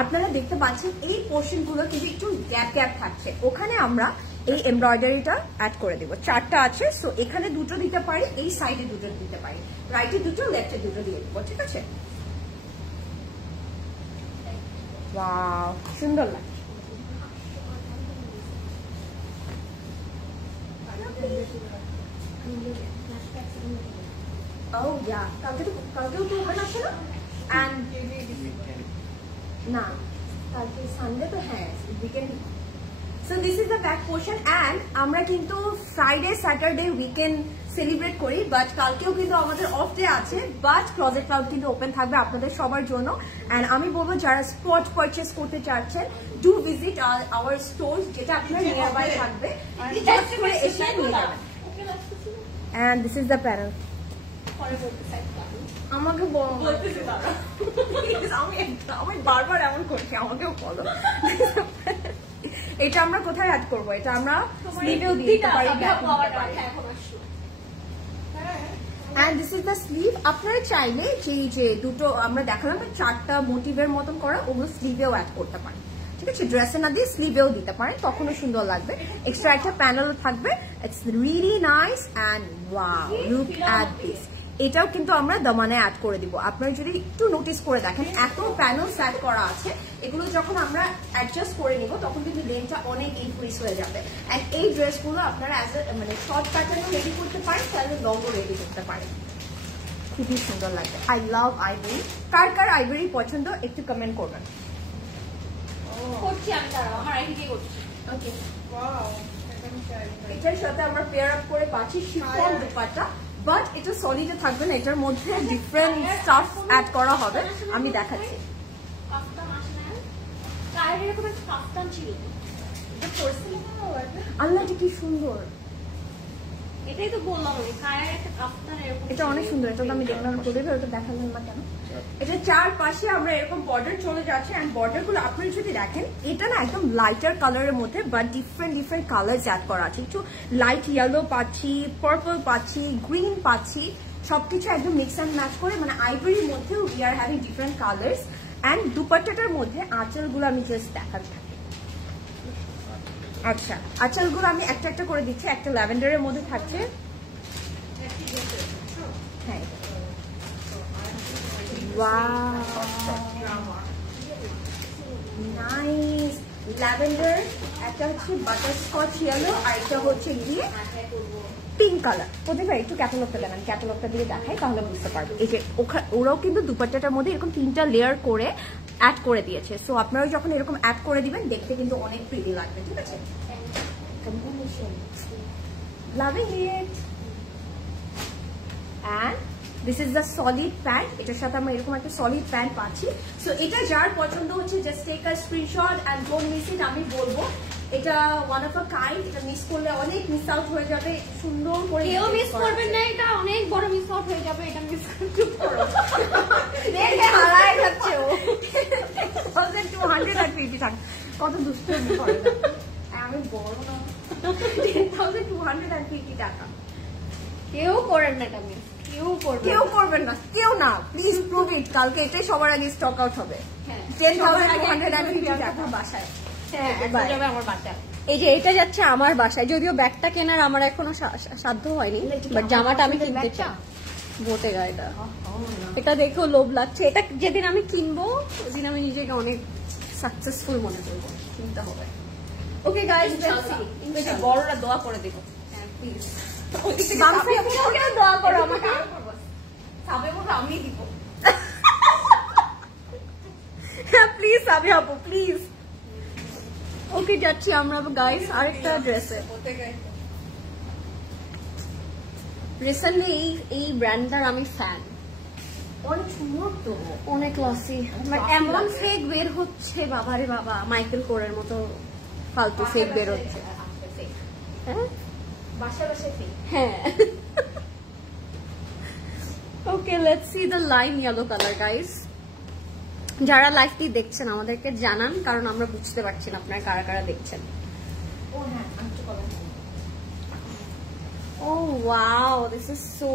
আপনারা দেখতে পাচ্ছেন এই পোর্শন গুলো কিন্তু একটু গ্যাপ গ্যাপ থাকছে, ওখানে আমরা এই এমব্রয়ডারিটা অ্যাড করে দেবো। 4টা আছে, সো এখানে 2টো দিতে পারি, এই সাইডে 2টো দিতে পারি, রাইটে 2টো, লেফটে 2টো দিয়ে দেবো, ঠিক আছে? ওয়াও, সুন্দর লাগে। Oh yeah, কালকেও তো ওখানে আছে না? And না, কালকে সানডে তো, হ্যাঁ weekend. So this is the back portion and আমরা কিন্তু ফ্রাইডে স্যাটারডে উইকেন্ড সেলিব্রেট করি, বাট কালকেও কিন্তু আমাদের অফ ডে আছে, বাট ক্লোজেট ক্লাউড কিন্তু ওপেন থাকবে আপনাদের সবার জন্য। এন্ড আমি বলবো যারা স্পট পারচেজ করতে চাচ্ছেন, ডু ভিজিট আওয়ার স্টোরস, যেটা আপনার নিয়ার বাই থাকবে, জাস্ট করে এসে নিয়ে যাবেন। And this is the panel. আমাকে বলতেছি দাঁড়া, আমি বারবার এমন করছি, আমাকেও বলো। এটা আমরা কোথায় অ্যাড করবো? এটা আমরা স্লিভেও দিতে পারি। And this is the sleeve. আপনারা চাইলে যে দুটো আমরা দেখালাম 4টা মোটিভের মতন করা, ওগুলো স্লিভেও অ্যাড করতে পারেন, ঠিক আছে? ড্রেসে না দিয়ে স্লিভেও দিতে পারেন, তখনও সুন্দর লাগবে। এক্সট্রা একটা প্যানেল থাকবে। It's really nice and wow, look at this. এটাও কিন্তু আমরা দামানে অ্যাড করে দিব। আপনারা যদি একটু নোটিস করে দেখেন, এত প্যানেলস অ্যাড করা আছে, এগুলো যখন আমরা অ্যাডজাস্ট করে নিব তখন কিন্তু লেন্থটা অনেক ইনক্রিজ হয়ে যাবে। এন্ড এই ড্রেসগুলো আপনারা অ্যাজ মানে শর্ট প্যাটার্নও রেডি করতে পারেন, তাহলে লংও রেডি করতে পারেন, খুবই সুন্দর লাগবে। I love ivory. Car car ivory পছন্দ একটু কমেন্ট করবেন। করছি আমি, দাঁড়াও আমার আইডি করছি। ওকে, ওয়াও, এটার সাথে আমরা পেয়ার আপ করে পাচ্ছি শিফন দুপাট্টা, বাট এটা সলিডে থাকবে না, এটার মধ্যে ডিফারেন্ট স্টাফ অ্যাড করা হবে, আমি দেখাচ্ছি। কাফতান আসে না, কার এরকম একটা কাফতান ছিল, এটা পরছিলেন না ওটা? আল্লাহ কি সুন্দর, এটাই তো বললাম আমি, কার একটা কাফতান এরকম। এটা অনেক সুন্দর, এটা তো আমি দেখলাম করে, ওটা দেখালাম না কেন? এটা চারপাশে আমরা এরকম বর্ডার চলে যাচ্ছে, এন্ড বর্ডার গুলো আপনারা যদি দেখেন, এটা না একদম লাইটার কালারের মধ্যে, বাট ডিফারেন্ট কালার অ্যাড করা আছে। একটু লাইট ইয়েলো পাচ্ছি, পার্পল পাচ্ছি, গ্রিন পাচ্ছি, সবকিছু একদম মিক্স অ্যান্ড ম্যাচ করে, মানে আইভরির মধ্যে we are having different colours. And দুপাট্টাটার মধ্যে আঁচলগুলো আমি জাস্ট দেখাতে থাকি। আচ্ছা, আঁচলগুলো আমি একটা একটা করে দিচ্ছি। একটা ল্যাভেন্ডারের মধ্যে থাকছে, হ্যাঁ, নাইস ল্যাভেন্ডার, একটা হচ্ছে বাটারস্কচ ইয়েলো, আর এটা হচ্ছে গিয়ে পিঙ্ক কালার। প্রতিবার একটু ক্যাটালগটা দেবেন, ক্যাটালগটা দিয়ে দেখাই তাহলে বুঝতে পারবে। এই যে ওরাও কিন্তু দুপাট্টাটার মধ্যে এরকম 3টা লেয়ার করে অ্যাড করে দিয়েছে, সো আপনারা যখন এরকম অ্যাড করে দিবেন দেখতে কিন্তু অনেক প্রিটি লাগবে, ঠিক আছে? Loving it. And this is the solid pant, এটার সাথে আমরা এরকম একটা সলিড প্যান্ট পাচ্ছি। সো এটা যার পছন্দ হচ্ছে just take a screenshot and don't miss it. আমি বলবো এটা ওয়ান অফ আ কাইন্ড, এটা মিস করলে অনেক মিস আউট হয়ে যাবে। সুন্দর করে কেউ মিস করবেন না, এটা অনেক বড় মিস আউট হয়ে যাবে, এটা মিস করো। দেখে হারায় যাচ্ছে ও। 1250 টাকা, কত দুষ্টুমি করে না। আমি বড় না, 10,250 টাকা। কেউ করেন না, এটা মিস কেউ করবেন না, কেউ না, প্লিজ প্রুভ ইট। কালকে এটাই সবার আগে স্টক আউট হবে। 10,250 টাকা বাসায়। আমার বাচ্চা, এই যে এটা যাচ্ছে আমার বাসায়। যদিও ব্যাগটা কেনার আমার এখনো সাধ্য হয়নি, বাট জামাটা আমি কিনতে চাই। বোটে গাড়িটা, এটা দেখেও লোভ লাগছে। এটা যেদিন আমি কিনবো ওদিন আমি নিজেকে অনেক সাকসেসফুল মনে করবো, কিনতে হবে। ওকে গাইস, বড়রা দোয়া করে দেবো প্লিজ। দোয়া করো আমাকে, আমি দিব প্লিজ, সাবি আপু প্লিজ। ওকে, যাচ্ছি আমরা গাইস আরেকটা ড্রেসে। রিসেন্টলি এই ব্র্যান্ডটার আমি ফ্যান, অনেক সুন্দর তো, অনেক ক্লাসি। বাট এমন ফেক বের হচ্ছে, বাবারে বাবা, মাইকেল কোরের মতো ফালতু ফেক বের হচ্ছে। হ্যাঁ হ্যাঁ। Okay, let's see the lime yellow colour guys. যারা লাইভটি দেখছেন আমাদেরকে জানান, কারণ আমরা বুঝতে পারছি না আপনারা কারা কারা দেখছেন। Oh wow, this is so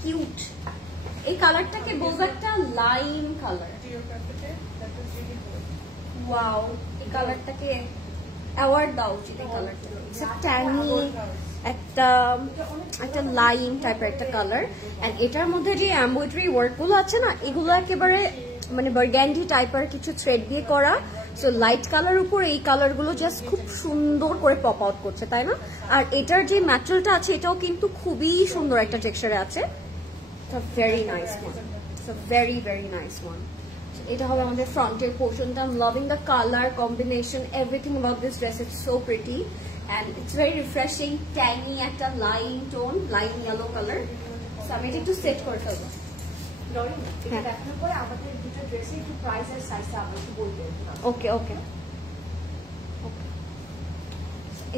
cute. এই কালারটাকে বলবো একটা লাইম কালার। ওয়াও, এই কালারটাকে অ্যাওয়ার্ড দেওয়া উচিত এই কালারটা। ট্যানি একটা একটা লাইম টাইপের একটা কালার, এন্ড এটার মধ্যে যে এমব্রয়ডারি ওয়ার্ক গুলো আছে না, এগুলো একেবারে মানে বার্গ্যান্ডি টাইপের কিছু থ্রেড দিয়ে করা। সো লাইট কালার উপর এই কালার গুলো জাস্ট খুব সুন্দর করে পপ আউট করছে, তাই না? আর এটার যে ম্যাটেরিয়ালটা আছে এটাও কিন্তু খুবই সুন্দর একটা টেক্সচারে আছে। Very nice one, very very nice one. এটা হবে আমাদের ফ্রন্টের পোর্শনটা। I am loving the colour combination, everything about this dress is so pretty and it's very refreshing, tangy একটা lime tone, lime yellow colour. So আমি এটা একটু সেট করে ফেলবো। এটা দেখার পরে আমাদের দুটো ড্রেসের একটু প্রাইস আর সাইজটা আমরা একটু বলবো। ওকে ওকে ওকে।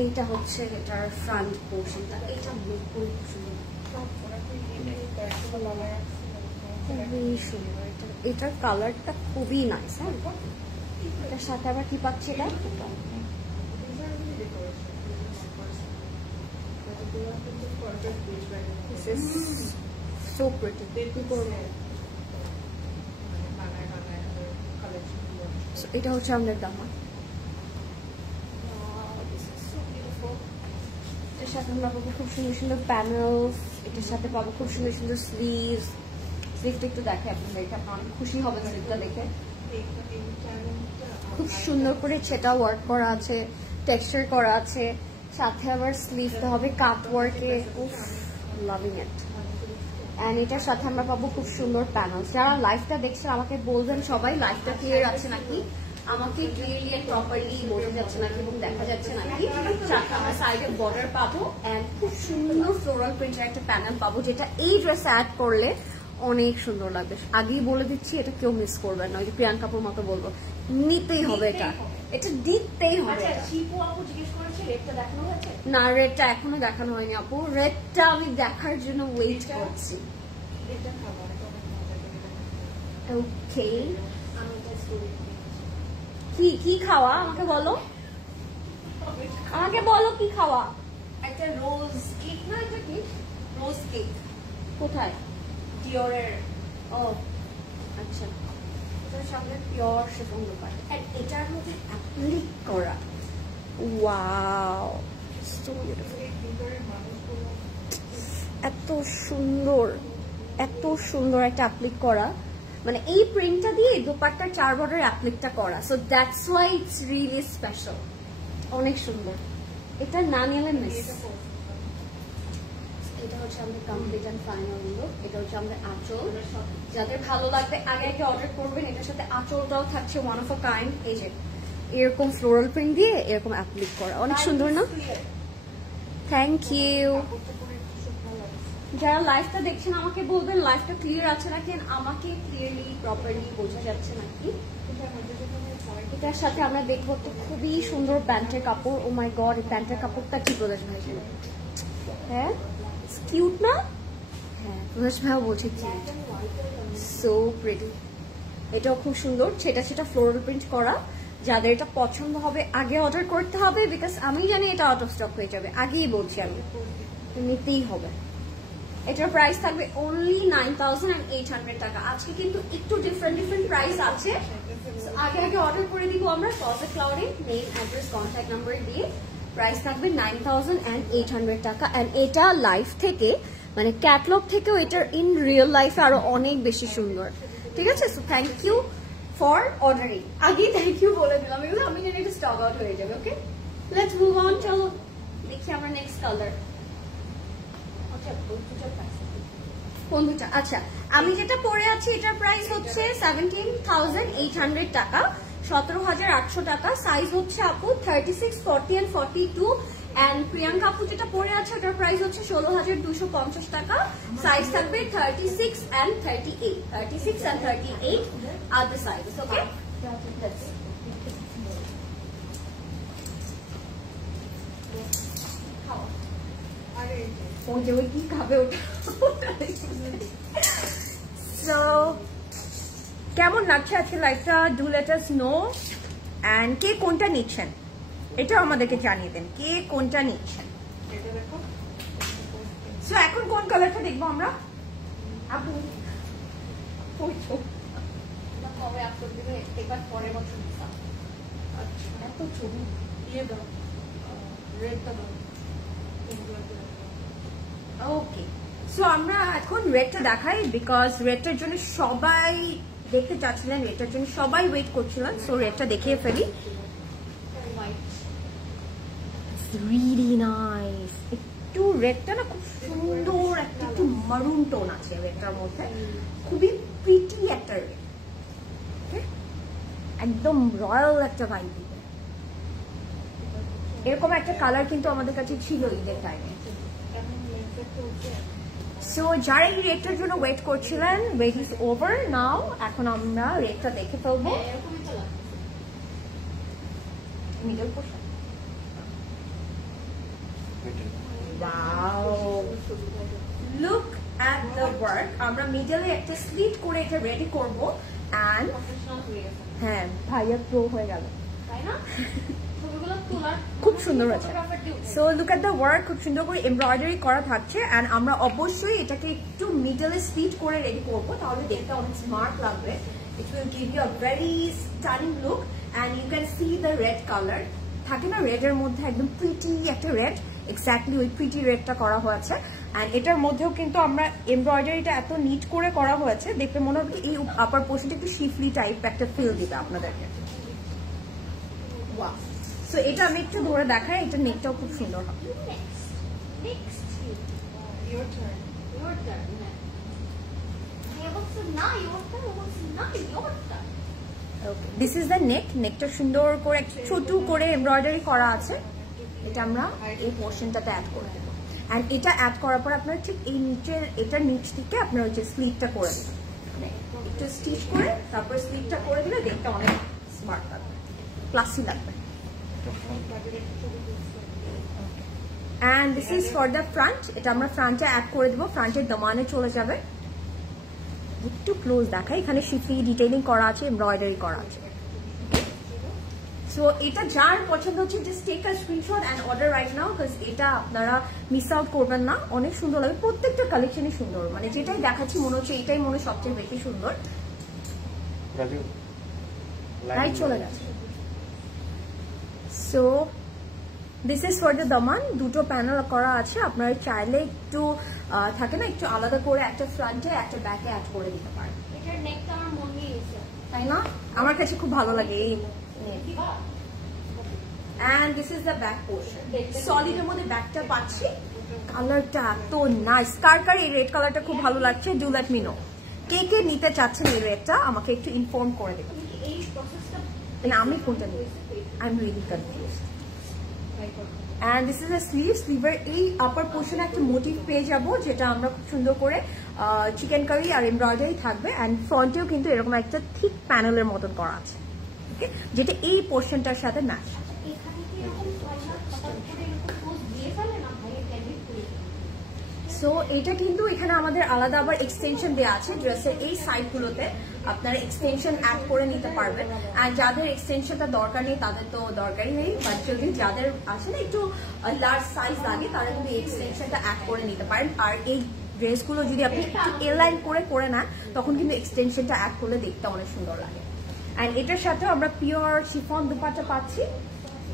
এইটা হচ্ছে এটার ফ্রন্ট পোর্শনটা, এটা খুবই সুন্দর, খুবই সুন্দর। এটার কালারটা খুবই নাইস। হ্যাঁ, এটার সাথে আবার কি পাচ্ছি এটা? This is so pretty. So এটা হচ্ছে আমাদের দামা। এটার সাথে আমরা পাবো খুব সুন্দর সুন্দর প্যানেলস, এটার সাথে পাবো খুব সুন্দর সুন্দর স্লিভস। স্লিভটা একটু দেখে আপনাদেরকে, আপনারা অনেক খুশি হবেন স্লিভটা দেখে। খুব সুন্দর করে সেটা ওয়ার্ক করা আছে, টেক্সচার করা আছে, সাথে আবার স্লিভটা হবে কাট ওয়ার্কে। উফ, লাভিং ইট। এন্ড এটার সাথে আমরা পাবো খুব সুন্দর প্যানেলস। যারা লাইভটা দেখছেন আমাকে বলবেন সবাই লাইভটা ক্লিয়ার আছে নাকি, আমাকে ক্লিয়ারলি এন্ড প্রপারলি বোঝা যাচ্ছে নাকি এবং দেখা যাচ্ছে নাকি। সাথে আমরা সাইডে বর্ডার পাবো এন্ড খুব সুন্দর ফ্লোরাল প্রিন্টের একটা প্যানেল পাবো, যেটা এই ড্রেসে অ্যাড করলে অনেক সুন্দর লাগবে। আগেই বলে দিচ্ছি, এটা কেউ মিস করবেন না। ওই যে প্রিয়াঙ্কাপুর মতো বলবো, নিতেই হবে এটা, এটা দিতেই হবে। না, রেডটা এখনো দেখানো হয়নি আপু, রেডটা আমি দেখার জন্য ওয়েট করছি। ওকে, কি কি খাওয়া আমাকে বলো, আমাকে বলো কি খাওয়া? একটা রোজ কেক না, এটা কি রোজ কেক? কোথায়? ডিওরের। ও আচ্ছা, এটার সামনে পিওর শিফন দোকান, এটার মধ্যে অ্যাপ্লিক করা। ওয়াও, এত সুন্দর, এত সুন্দর একটা অ্যাপ্লিক করা, মানে এই প্রিন্টটা দিয়ে দোপাট্টার 4 বর্ডার অ্যাপ্লিকটা করা। So that's why it's really special, অনেক সুন্দর। এটা না নিলে মিস। এটা হচ্ছে আমাদের কমপ্লিট এন্ড ফাইনাল লুক। এটা হচ্ছে আমাদের আঁচল। যাদের ভালো লাগবে আগে আগে অর্ডার করবেন। এটার সাথে আঁচলটাও থাকছে ওয়ান অফ আ কাইন্ড, এই যে এরকম ফ্লোরাল প্রিন্ট দিয়ে এরকম অ্যাপ্লিক করা, অনেক সুন্দর না? Thank you. যারা লাইভটা দেখছেন আমাকে বলবেন লাইভটা ক্লিয়ার আছে নাকি, আমাকে ক্লিয়ারলি প্রপারলি বোঝা যাচ্ছে নাকি। এটার সাথে আমরা দেখবো তো খুবই সুন্দর প্যান্টের কাপড়। ও মাই গড, এই প্যান্টের কাপড়টা কি প্রদেশ ভাই? হ্যাঁ, কিউট না? হ্যাঁ, প্রদেশ ভাইও বলছে কিউট, সো প্রিটি। এটাও খুব সুন্দর, সেটা ফ্লোরাল প্রিন্ট করা। যাদের এটা পছন্দ হবে আগে অর্ডার করতে হবে, বিকজ আমি জানি এটা আউট অফ স্টক হয়ে যাবে, আগেই বলছি আমি, নিতেই হবে। এটার প্রাইস থাকবে অনলি 9,800 টাকা। আজকে কিন্তু একটু ডিফারেন্ট প্রাইস আছে, আগে আগে অর্ডার করে দিব আমরা। ক্লজেট ক্লাউডে নেম, অ্যাড্রেস, কন্ট্যাক্ট নাম্বার দিয়ে প্রাইস থাকবে 9,800 টাকা। এন্ড এটা লাইফ থেকে মানে ক্যাটলগ থেকেও এটার ইন রিয়েল লাইফে আরো অনেক বেশি সুন্দর। ঠিক আছে, so thank you for ordering. আগেই থ্যাংক ইউ বলে দিলাম, এগুলো আমি জানি এটা স্টক আউট হয়ে যাবে। ওকে, লেটস মুভ অন। চলো দেখি আমরা নেক্সট কালার কোন দুটা। আচ্ছা, আমি যেটা পরে আছি এটার প্রাইস হচ্ছে 17,800 টাকা, 17,800 টাকা। সাইজ হচ্ছে আপু 36, 40 and 42। এন্ড প্রিয়াঙ্কা আপু যেটা পরে আছে ওটার প্রাইস হচ্ছে 16,250 টাকা। সাইজ থাকবে 36 and 38, 36 and 38 are the sizes. Okay, কি খাবে ওটা? সো কেমন লাগছে আজকে লাইভটা? Do let us know. And কে কোনটা নিচ্ছেন এটাও আমাদেরকে জানিয়ে দেন, কে কোনটা নিচ্ছেন। সো এখন কোন কালারটা দেখবো আমরা? আপু কবে আপলোড দিবে? এবার পরের বছর এত ছবি ইয়ে দাও, রেডটা দাও। ওকে, সো আমরা এখন রেডটা দেখাই, বিকজ রেডটার জন্য সবাই দেখতে চাচ্ছিলেন, রেডটার জন্য সবাই ওয়েট করছিলেন। সো রেডটা দেখিয়ে ফেলি। Really nice. একটু রেডটা না খুব সুন্দর একটা একটু মারুন টোন আছে রেডটার মধ্যে, খুবই প্রিটি একটা রেড, একদম রয়্যাল একটা ভাইব দিবে। এরকম একটা কালার কিন্তু আমাদের কাছে ছিল ঈদের টাইমে। সো যারা এই রেডটার জন্য ওয়েট করছিলেন, ওয়েট ইজ ওভার নাও। এখন আমরা রেডটা দেখে ফেলবো। Middle portion, wow, look at the work. আমরা মিডলে একটা স্লিট করে এটা রেডি করব। এন্ড হ্যাঁ, ভাইয়া প্রো হয়ে গেল, তাই না? খুব সুন্দর আছে। So look at the work, খুব সুন্দর করে এমব্রয়ডারি করা থাকছে। এন্ড আমরা অবশ্যই এটাকে একটু মিডলে স্লিট করে রেডি করব, তাহলে দেখতে অনেক স্মার্ট লাগবে। It will give you a very stunning look. And you can see the red colour, থাকে না রেডের মধ্যে একদম প্রিটি একটা রেড, এক্স্যাক্টলি ওই প্রিটি রেডটা করা হয়েছে। এন্ড এটার মধ্যেও কিন্তু আমরা এমব্রয়ডারিটা এত নিট করে করা হয়েছে, দেখতে মনে হবে এই আপার পোর্শনটা একটু শিফলি টাইপ একটা ফিল দিবে আপনাদেরকে। ওয়াও, সো এটা আমি একটু ধরে দেখাই, এটা নেকটাও খুব সুন্দর হবে। This is the neck. নেকটা সুন্দর করে একটু ছোট করে এমব্রয়ডারি করা আছে, এটা আমরা এই পোর্শনটাতে অ্যাড করে দেবো। এন্ড এটা অ্যাড করার পর আপনার ঠিক এই নিচের এটার নিচ থেকে আপনার ওই যে স্লিভটা করে দেবেন, একটু স্টিচ করে তারপর স্লিভটা করে দিলে দেখতে অনেক স্মার্ট লাগবে, ক্লাসি লাগবে। And this is for the front. এটা আমরা ফ্রন্টে অ্যাড করে দেবো, ফ্রন্টের দমানে চলে যাবে। একটু ক্লোজ দেখা, এখানে শিফলি ডিটেইলিং করা আছে, এমব্রয়ডারি করা আছে। সো এটা যার পছন্দ হচ্ছে just take a screenshot and order right now, because এটা আপনারা মিস আউট করবেন না, অনেক সুন্দর লাগে। প্রত্যেকটা কালেকশনই সুন্দর, মানে যেটাই দেখাচ্ছি মনে হচ্ছে এটাই মনে সবচেয়ে বেশি সুন্দর। রাইট চলে গেছে। So this is for the দামান, দুটো প্যানেল করা আছে। আপনারা চাইলে একটু থাকে না একটু আলাদা করে একটা ফ্রন্টে একটা ব্যাকে অ্যাড করে দিতে পারেন। এটার নেকটা আমার মন নিয়ে গেছে, তাই না? আমার কাছে খুব ভালো লাগে এই। And this is the back portion. Solid এর মধ্যে ব্যাকটা পাচ্ছি, কালারটা এত নাইস। কার এই রেড কালারটা খুব ভালো লাগছে, ডু লেট মি নো। কে কে নিতে চাচ্ছেন এই রেডটা আমাকে একটু ইনফর্ম করে দেবেন। এই প্রসেসটা না, আমি কোনটা নিব? I am really confused. And this is a sleeve. স্লিভের এই আপার পোর্শনে একটা মোটিভ পেয়ে যাব, যেটা আমরা খুব সুন্দর করে চিকেন কারি আর এমব্রয়ডারি থাকবে। এন্ড ফ্রন্টেও কিন্তু এরকম একটা থিক প্যানেলের মতন করা আছে, ওকে, যেটা এই পোর্শনটার সাথে ম্যাচ। সো এটা কিন্তু এখানে আমাদের আলাদা আবার এক্সটেনশন দেওয়া আছে ড্রেসের এই সাইডগুলোতে, আপনারা এক্সটেনশন অ্যাড করে নিতে পারবেন। আর যাদের এক্সটেনশনটা দরকার নেই তাদের তো দরকারই নেই, বাট যদি যাদের আসে না একটু লার্জ সাইজ লাগে তারা কিন্তু এই এক্সটেনশনটা অ্যাড করে নিতে পারেন। আর এই ড্রেসগুলো যদি আপনি একটু এলাইন করে নেন তখন কিন্তু এক্সটেনশনটা অ্যাড করলে দেখতে অনেক সুন্দর লাগে। এন্ড এটার সাথে আমরা পিওর শিফন দুপাট্টা পাচ্ছি।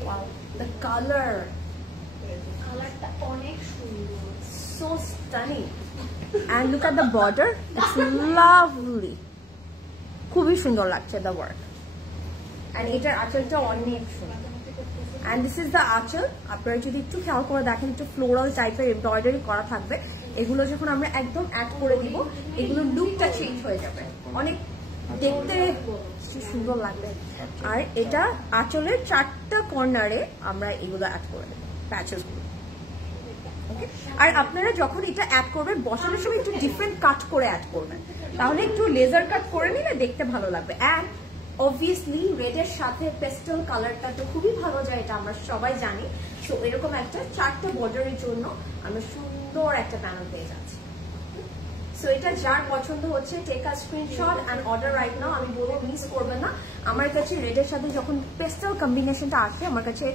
ওয়াও, দ্য কালারটা অনেক সুন্দর, so stunning. And look at the border, it's lovely. খুবই সুন্দর লাগছে the work. And এটার আঁচলটা অনেক সুন্দর। And this is the আঁচল। আপনারা যদি একটু খেয়াল করে দেখেন একটু ফ্লোরাল টাইপের এমব্রয়ডারি করা থাকবে। এগুলো যখন আমরা একদম অ্যাড করে দিব এগুলো লুকটা চেঞ্জ হয়ে যাবে, অনেক দেখতে সুন্দর লাগবে। আর এটা আঁচলের 4টা কর্নারে আমরা এগুলো অ্যাড করে দেবো, প্যাচেস গুলো। আর আপনারা যখন এটা অ্যাড করবেন বসানোর সময় একটু ডিফারেন্ট কাট করে অ্যাড করবেন, তাহলে একটু লেজার কাট করে নিলে দেখতে ভালো লাগবে। অ্যান্ড অবভিয়াসলি রেডের সাথে পেস্টেল কালারটা তো খুবই ভালো যায়, এটা আমরা সবাই জানি। সো এরকম একটা 4টা বর্ডারের জন্য আমরা সুন্দর একটা প্যানেল পেয়ে যাচ্ছি। সো এটা যার পছন্দ হচ্ছে take a screenshot and order right now. আমি বলবো মিস করবেন না। আমার কাছে রেডের সাথে যখন পেস্টেল কম্বিনেশনটা আসে আমার কাছে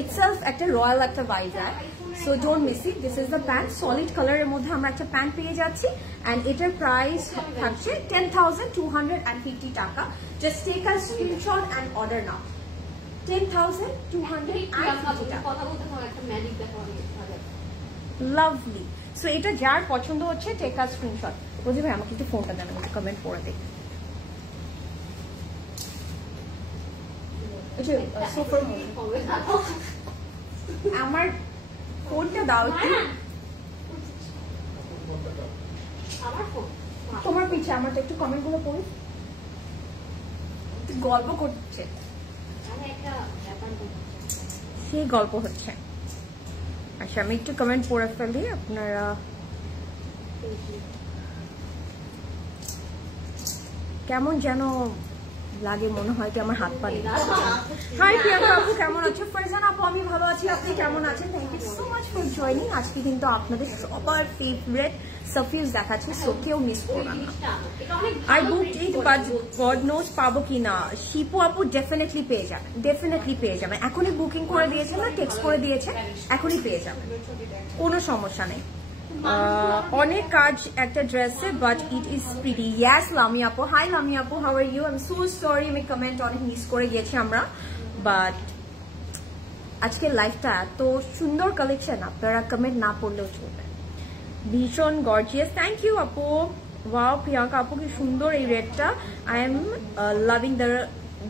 ইটসেলফ একটা রয়্যাল একটা ভাইব দেয়। So don't miss it. This is the pant, solid কালারের মধ্যে আমরা একটা প্যান্ট পেয়ে যাচ্ছি। এন্ড এটার প্রাইস থাকছে 10,250 টাকা। Just take a screenshot and order now. 10,250 কথা বলতে হবে, একটা ম্যাজিক দেখাবো। লাভলি। সো এটা যার পছন্দ হচ্ছে টেক আ স্ক্রিনশট। বুঝি ভাই আমাকে একটু ফোনটা দেন, আমি কমেন্ট পড়ে দেখি। আমার ফোনটা দাও একটু। তোমার পিছে আমার তো একটু কমেন্ট গুলো পড়ি। গল্প করছে, সেই গল্প হচ্ছে। আচ্ছা আমি একটু কমেন্ট পড়ে ফেলি, আপনারা কেমন যেন লাগে, মনে হয় কি আমার হাত পা নেই। হাই প্রিয়াঙ্কা আপু, কেমন আছো? ফারজানা আপু, আমি ভালো আছি, আপনি কেমন আছেন? Thank you so much for joining. আজকে কিন্তু আপনাদের সবার ফেভারিট সাফিউজ দেখাচ্ছে, সো কেউ মিস করবেন না। I book it but god nose পাবো কিনা। শিপু আপু ডেফিনেটলি পেয়ে যাবেন, ডেফিনেটলি পেয়ে যাবেন। এখনই বুকিং করে দিয়েছেন না, টেক্সট করে দিয়েছে, এখনই পেয়ে যাবেন, কোনো সমস্যা নেই। অনেক কাজ একটা ড্রেসে, but it is pretty. Yes Lami আপু, হাই লামি আপু, how are you? I am so sorry, আমি কমেন্ট অনেক মিস করে গিয়েছি আমরা, বাট আজকের লাইফটা এত সুন্দর কালেকশন, আপনারা কমেন্ট না পড়লেও চলবে। ভীষণ গর্জিয়াস, থ্যাংক ইউ আপু। ওয়াও প্রিয়াঙ্কা আপু, কি সুন্দর এই রেডটা। I am loving the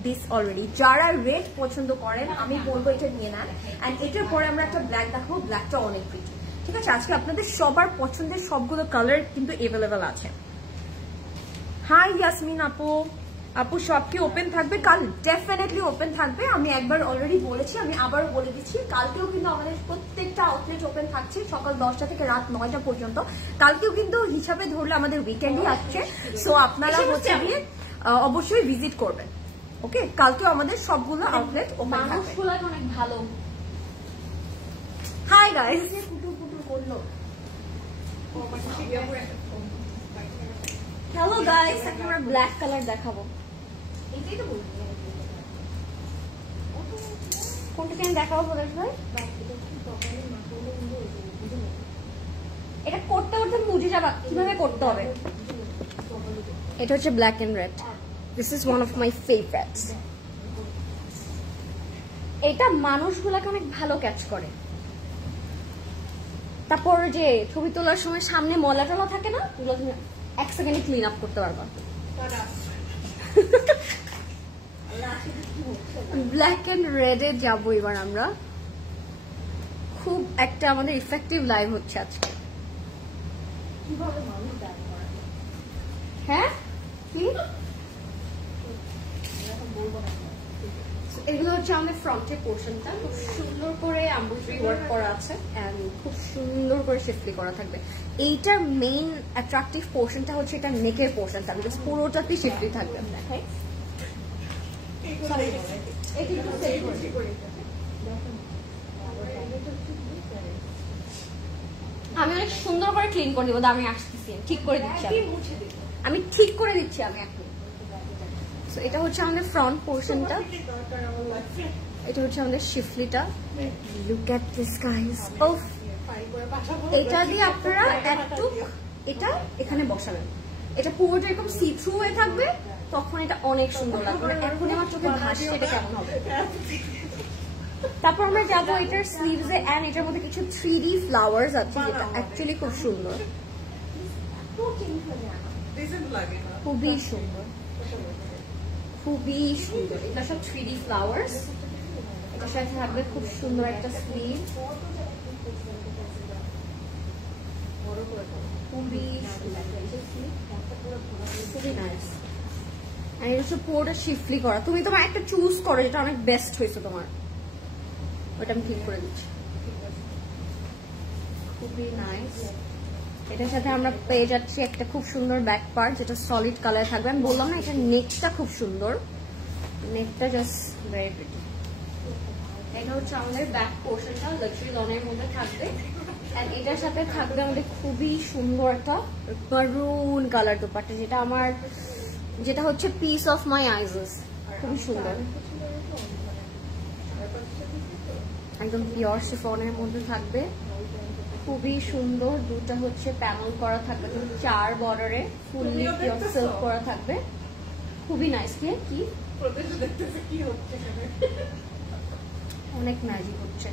this already. যারা রেড পছন্দ করেন আমি বলবো এটা নিয়ে নেন। অ্যান্ড এটার পরে আমরা একটা ব্ল্যাক দেখাবো, ব্ল্যাকটা অনেক প্রিটি। ঠিক আছে, আজকে আপনাদের সবার পছন্দের সবগুলো কালার কিন্তু অ্যাভেলেবেল আছে। হাই ইয়াসমিন আপু, আপু সব কি ওপেন থাকবে? কাল ডেফিনেটলি ওপেন থাকবে। আমি একবার অলরেডি বলেছি, আমি আবার বলে দিচ্ছি, কালকেও কিন্তু আমাদের প্রত্যেকটা আউটলেট ওপেন থাকছে সকাল 10টা থেকে রাত 9টা পর্যন্ত। কালকেও কিন্তু হিসাবে ধরলে আমাদের উইকেন্ডই আসছে, সো আপনারা হচ্ছে গিয়ে অবশ্যই ভিজিট করবেন। ওকে, কালকেও আমাদের সবগুলো আউটলেট ওপেন থাকবে। মানুষগুলো অনেক ভালো। হাই গাইস, কুটুর করলো। হ্যালো গাইস, এখন আমরা ব্ল্যাক কালার দেখাবো। এটাই তো বলছি, কোনটা কেন দেখাবো বলেন ভাই? এটা করতে করতে বুঝে যাবা কিভাবে করতে হবে। এটা হচ্ছে black and red. This is one of my favourites. এটা মানুষগুলাকে অনেক ভালো ক্যাচ করে। তারপর যে ছবি তোলার সময় সামনে ময়লা টলা থাকে না, ওগুলো তুমি 1 সেকেন্ডে ক্লিন আপ করতে পারবা। ব্ল্যাক এন্ড রেডে যাবো এবার আমরা। খুব একটা আমাদের ইফেক্টিভ লাইভ হচ্ছে আজকে। হ্যাঁ কি এগুলো হচ্ছে আমাদের ফ্রন্টের পোর্শনটা, খুব সুন্দর করে এমব্রয়ডারি ওয়ার্ক করা আছে এন্ড খুব সুন্দর করে শিফলি করা থাকবে। এইটার মেইন অ্যাট্রাকটিভ পোর্শনটা হচ্ছে এটা নেকের পোর্শনটা, বিকজ পুরোটাতেই শিফলি থাকবে। দেখাই আমি অনেক সুন্দর করে ক্লিন করে দিব, আমি আসতেছি, ঠিক করে দিচ্ছি, আমি ঠিক করে দিচ্ছি আমি এখন। এটা হচ্ছে আমাদের ফ্রন্ট পোর্শনটা, এটা হচ্ছে আমাদের শিফলিটা। লুক এট দিস গাইস, এটা দিয়ে আপনারা একটু এটা এখানে বসাবেন, এটা পুরোটা এরকম সি থ্রু হয়ে থাকবে, তখন এটা অনেক সুন্দর লাগবে। এখন আমার চোখে ভাসছে এটা কেমন হবে। তারপর আমরা যাবো এটার স্লিভসে, এন্ড এটার মধ্যে কিছু 3D ফ্লাওয়ার্স আছে, যেটা অ্যাকচুয়ালি খুব সুন্দর, খুবই সুন্দর, খুবই সুন্দর। এটা সব 3D ফ্লাওয়ার্স, এটার সাথে থাকবে খুব সুন্দর একটা স্লিভ, খুবই খুবই নাইস। আর এটা হচ্ছে পুরোটা শিফলি করা। তুমি তোমার একটা চুজ করো যেটা অনেক বেস্ট হয়েছে তোমার, ওটা আমি ক্লিক করে দিচ্ছি। খুবই নাইস। এটার সাথে আমরা পেয়ে যাচ্ছি একটা খুব সুন্দর ব্যাক পার্ট, যেটা সলিড কালার থাকবে। আমি বললাম না, এটা নেকটা খুব সুন্দর, নেকটা জাস্ট ভেরি প্রিটি। এটা হচ্ছে আমাদের ব্যাক পোর্শনটা, লাক্সারি লনের মধ্যে থাকবে, এন্ড এটার সাথে থাকবে আমাদের খুবই সুন্দর একটা মারুন কালার দোপাট্টা, যেটা হচ্ছে পিস অফ মাই আইজেস। খুবই সুন্দর, একদম পিওর শিফনের মধ্যে থাকবে, খুবই সুন্দর। দুটা হচ্ছে প্যানেল করা থাকবে, 4 বর্ডারে ফুললি পিওর সিল্ক করা থাকবে, খুবই নাইস। কি অনেক ম্যাজিক হচ্ছে।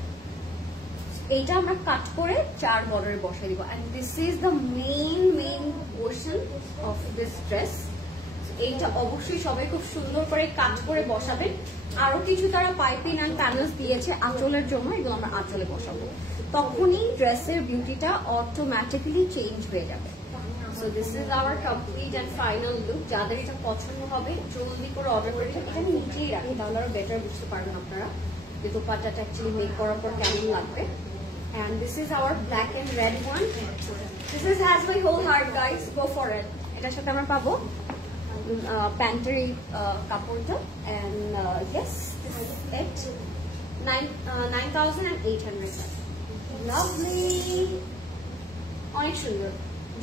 এইটা আমরা কাট করে 4 বর্ডারে বসাই দিব and this is the main portion of this dress. এইটা অবশ্যই সবাই খুব সুন্দর করে কাট করে বসাবেন। আরো কিছু তারা পাইপিং এন্ড প্যানেলস দিয়েছে আঁচলের জন্য, এগুলো আমরা আঁচলে বসাবো, তখনই ড্রেসের বিউটিটা অটোমেটিক্যালি চেঞ্জ হয়ে যাবে। So this is our complete and final look. যাদের এটা পছন্দ হবে জলদি করে অর্ডার করে এটা নিচেই রাখি, তাহলে আরো বেটার বুঝতে পারবেন আপনারা যে দোপাট্টাটা অ্যাকচুয়ালি মেক করার পর কেমন লাগবে। And this is our black and red one. This is has my whole heart, guys. Go for it. এটার সাথে আমরা পাবো প্যান্টের কাপড়টা and yes, this is it. 9,800. Lovely. অনেক সুন্দর।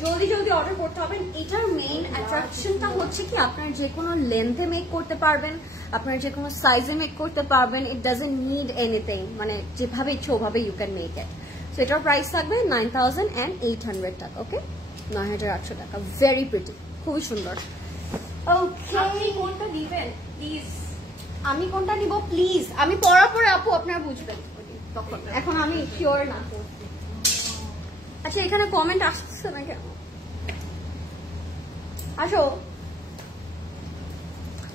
জলদি অর্ডার করতে হবে। এটার মেইন অ্যাট্রাকশনটা হচ্ছে কি আপনার যে কোনো লেন্থে মেক করতে পারবেন, আপনার যে কোনো সাইজে মেক করতে পারবেন। ইট ডাজন্ট নিড এনিথিং, মানে যেভাবে ইচ্ছে ওভাবে you can make it. So এটার প্রাইস থাকবে 9,800 টাকা। ওকে, 9,800 টাকা। ভেরি প্রিটি, খুবই সুন্দর। ওকে, আপনি কোনটা দিবেন প্লিজ? আমি কোনটা নিব প্লিজ? আমি পড়ার পরে আপু আপনারা বুঝবেন তখন, এখন আমি শিওর না। আচ্ছা, এখানে কমেন্ট আসছে না কেন? আসো,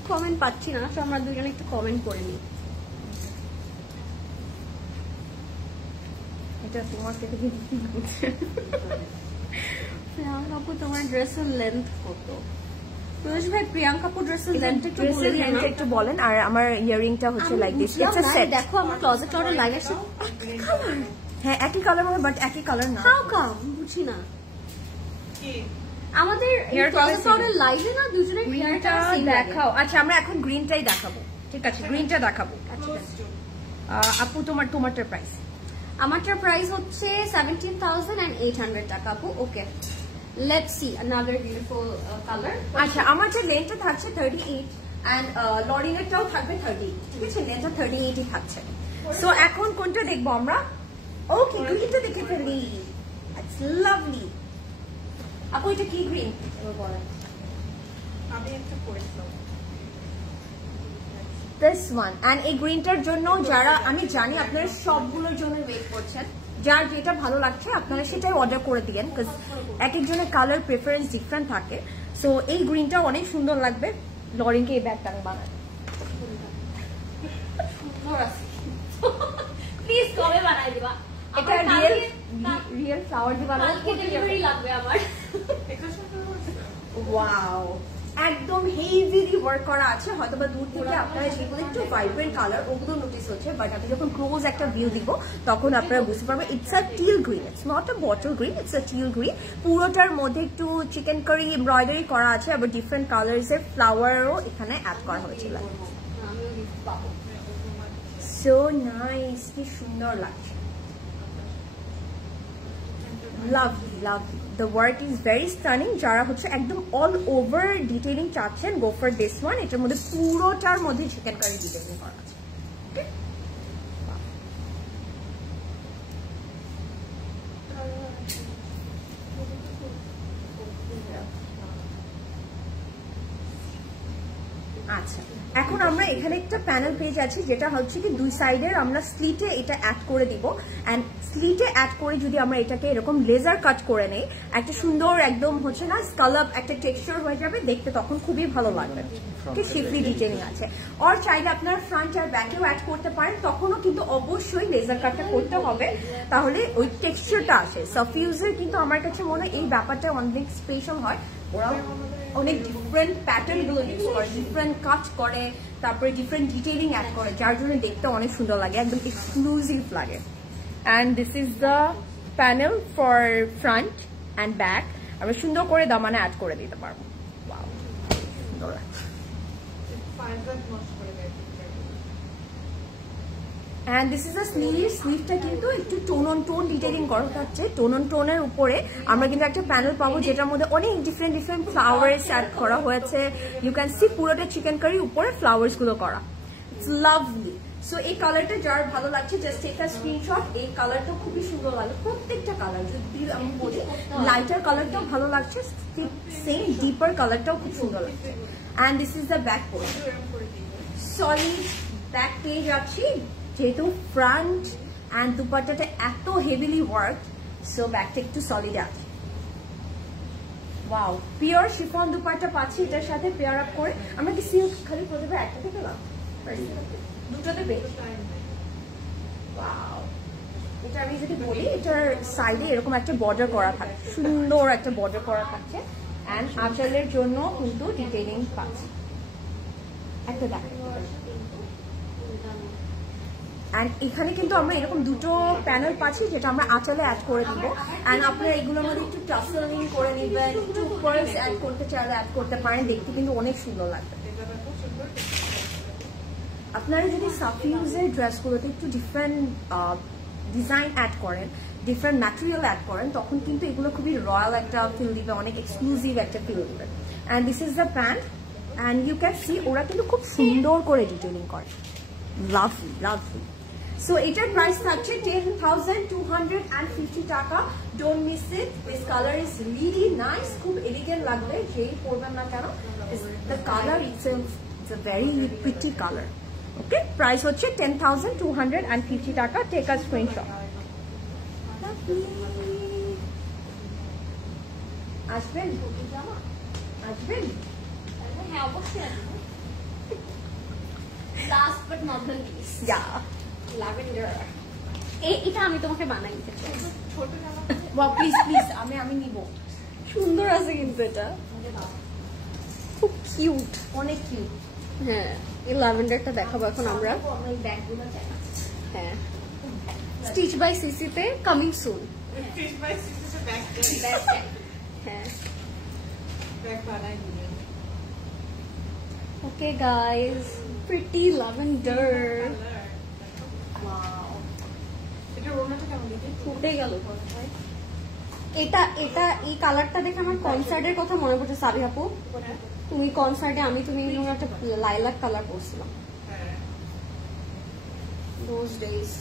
কমেন্ট পাচ্ছি না, আসো আমরা দুজনে একটু কমেন্ট করে নিই। এটা তোমার থেকে প্রিয়াঙ্কা আপু, তোমার ড্রেসের লেন্থ কত? পিয়ুষ ভাই, প্রিয়াঙ্কা আপু ড্রেসের লেন্থ একটু বলেন। আর আমার ইয়ারিংটা হচ্ছে like this, it's a set. দেখো আমার ক্লোজেট অর্ডার লাইভ আছে, হ্যাঁ একই কালার হবে, বাট একই কালার না। How come? বুঝি না। আমাদের ক্লোজেট অর্ডার লাইভে না দুজনের হেয়ারটা দেখাও। আচ্ছা, আমরা এখন গ্রিনটাই দেখাবো। ঠিক আছে, গ্রিনটা দেখাবো। আপু তোমারটার প্রাইস? আমারটার প্রাইস হচ্ছে 17,800 টাকা আপু। Okay, let's see another beautiful color. আচ্ছা, আমার যে লেন্থটা থাকছে 38 এন্ড লরিং এরটাও থাকবে 30। ঠিক আছে, লেন্থটা 38ই থাকছে। সো এখন কোনটা দেখবো আমরা? ওকে, গ্রিনটা দেখে ফেলি। It's lovely. আপু এটা কি গ্রিন বলেন? আমি একটা পড়েছিলাম দিস ওয়ান। এন্ড এই গ্রিনটার জন্য যারা, আমি জানি আপনারা সবগুলোর জন্য ওয়েট করছেন, যার যেটা ভালো লাগছে আপনারা সেটাই অর্ডার করে দিয়েন, বিকজ এক একজনের কালার প্রেফারেন্স ডিফারেন্ট থাকে। সো এই গ্রিনটা অনেক সুন্দর লাগবে। লরিংকে এই ব্যাগটা আমি বানাই। প্লিজ কবে বানাই দিবা? এটা রিয়েল ফ্লাওয়ার দিয়ে বানানো। কালকে ডেলিভারি লাগবে আমার। ওয়াও, একদম হেভিলি ওয়ার্ক করা আছে। হয়তো বা দূর থেকে আপনারা যেগুলো একটু ভাইব্রেন্ট কালার ওগুলো নোটিস হচ্ছে, বাট আমি যখন ক্লোজ একটা ভিউ দিব তখন আপনারা বুঝতে পারবেন it's a teal green. It's not a bottle green, it's a teal green. পুরোটার মধ্যে একটু চিকেন কারি এমব্রয়ডারি করা আছে, আবার ডিফারেন্ট কালার্স এর ফ্লাওয়ারও এখানে অ্যাড করা হয়েছিল। সো নাইস, কি সুন্দর লাগছে। Lovely lovely, the work is very stunning. যারা হচ্ছে একদম অল ওভার ডিটেইলিং চাচ্ছেন, গো ফর দিস ওয়ান। এটার মধ্যে পুরোটার মধ্যে চিকেন কারি ডিটেইলিং করা আছে। আচ্ছা, এখন আমরা এখানে একটা প্যানেল পেজ আছে, যেটা হচ্ছে কি দুই সাইডের আমরা স্লিটে এটা অ্যাড করে দিব। এন্ড স্লিটে অ্যাড করে যদি আমরা এটাকে এরকম লেজার কাট করে নেই, একটা সুন্দর একদম হচ্ছে না স্কালপ একটা টেক্সচার হয়ে যাবে দেখতে, তখন খুবই ভালো লাগবে। ঠিক, শিফলি ডিটেইলিং আছে। আর চাইলে আপনার ফ্রন্ট আর ব্যাকেও অ্যাড করতে পারেন, তখনও কিন্তু অবশ্যই লেজার কাটটা করতে হবে, তাহলে ওই টেক্সচারটা আসে। সাফিউজের কিন্তু আমার কাছে মনে হয় এই ব্যাপারটা অনেক স্পেশাল হয়। ওরা অনেক ডিফারেন্ট প্যাটার্ন গুলো ইউজ করে, ডিফারেন্ট কাট করে, তারপরে ডিফারেন্ট ডিটেইলিং অ্যাড করে, যার জন্য দেখতে অনেক সুন্দর লাগে, একদম এক্সক্লুসিভ লাগে। And this is the panel for front and back. আমরা সুন্দর করে দামানে অ্যাড করে দিতে পারবো। ওয়াও, সুন্দর লাগছে। And this is a sleeve. স্লিভটা কিন্তু একটু টোন অন টোন ডিটেইলিং করা থাকছে। টোন অন টোনের উপরে আমরা কিন্তু একটা প্যানেল পাবো, যেটার মধ্যে অনেক ডিফারেন্ট ডিফারেন্ট ফ্লাওয়ার্স অ্যাড করা হয়েছে। ইউ ক্যান সি পুরোটা চিকেন কারি উপরে ফ্লাওয়ার্স গুলো করা। It's lovely. সো এই কালারটা যার ভালো লাগছে জাস্ট টেক আ স্ক্রিনশট। এই কালারটা খুবই সুন্দর লাগে, প্রত্যেকটা কালার যদি আমি বলি, লাইটার কালারটাও ভালো লাগছে, সেম ডিপার কালারটাও খুব সুন্দর লাগছে। And this is the back portion, solid back page আছে, যেহেতু ফ্রন্ট অ্যান্ড দুপাট্টাটা এত হেভিলি ওয়ার্ক, সো ব্যাগটা একটু সলিড আছে। ওয়াও, পিওর শিফন দুপাট্টা পাচ্ছি এটার সাথে পেয়ার আপ করে। আমরা কি সিল্ক খালি প্রতিবার একটাতে পেলাম, দুটোতে পেয়ে? ওয়াও, এটা আমি যদি বলি, এটার সাইডে এরকম একটা বর্ডার করা থাকে, সুন্দর একটা বর্ডার করা থাকছে, অ্যান্ড আঁচলের জন্য কিন্তু ডিটেইলিং পাচ্ছি একটা দেখ। অ্যান্ড এখানে কিন্তু আমরা এরকম দুটো প্যানেল পাচ্ছি যেটা আমরা আঁচলে অ্যাড করে দিব। অ্যান্ড আপনারা এগুলোর মধ্যে একটু টাসেলিং করে নেবেন, একটু পার্লস অ্যাড করতে চাইলে অ্যাড করতে পারেন, দেখতে কিন্তু অনেক সুন্দর লাগবে। আপনারা যদি সাফিউজের ড্রেসগুলোতে একটু ডিফারেন্ট ডিজাইন অ্যাড করেন, ডিফারেন্ট ম্যাটেরিয়াল অ্যাড করেন, তখন কিন্তু এগুলো খুবই রয়্যাল একটা ফিল দিবে, অনেক এক্সক্লুসিভ একটা ফিল দিবে। And this is the pant, and you can see ওরা কিন্তু খুব সুন্দর করে ডিটেইলিং করে, লাভলি লাভলি। সো এটার প্রাইস থাকছে 10,250 টাকা। Don't miss it, this colour is really nice, খুব এলিগেন্ট লাগবে যেই পরবেন না কেন। The colour itself is a very pretty colour. Okay, price হচ্ছে 10,250 টাকা। Take a screenshot. আসবেন আসবেন? হ্যাঁ অবশ্যই আসবো। Last but not the least, yeah, lavender. এটা আমি তোমাকে বানাই দিতে চাই। ছোট জামা ওয়াও, প্লিজ প্লিজ, আমি নিব। সুন্দর আছে কিন্তু এটা, খুব কিউট, অনেক কিউট। হ্যাঁ এই ল্যাভেন্ডারটা দেখাবো এখন আমরা। ব্যাগগুলো চাই। হ্যাঁ, স্টিচ বাই সিসিতে কামিং সুন। ফিশ বাই সিসিতে ব্যাগ হ্যাঁ ব্যাগ বানাই দিই। Okay guys, pretty lavender. Wow, এটা ওড়নাটা কেমন দিদি? ফুটে গেল। এটা এটা এই কালারটা দেখে আমার কনসার্টের কথা মনে পড়ছে। সাবি আপু, তুমি কনসার্টে তুমি একটা লাইলাক কালার পরছিলাম হ্যাঁ, those days।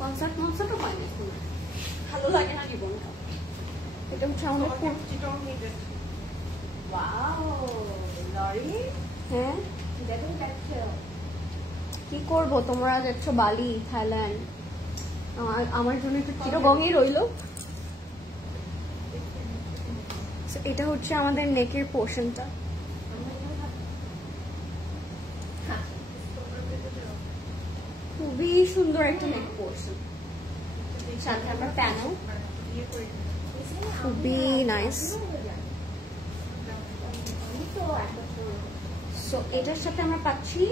কনসার্টও হয় না এখন, ভালো লাগে না জীবনটা। এটা হচ্ছে আমাদের চিটং নিডেড। ওয়াও, লরি, হ্যাঁ দেখুন দেখছো। কি করবো, তোমরা যাচ্ছ বালি, থাইল্যান্ড, আমার জন্য একটু চিরগঙই রইলো। এটা হচ্ছে আমাদের নেকের পোর্শনটা, খুবই সুন্দর একটা নেক পোর্শন, সাথে আমরা প্যানেল, খুবই নাইস। সো এটার সাথে আমরা পাচ্ছি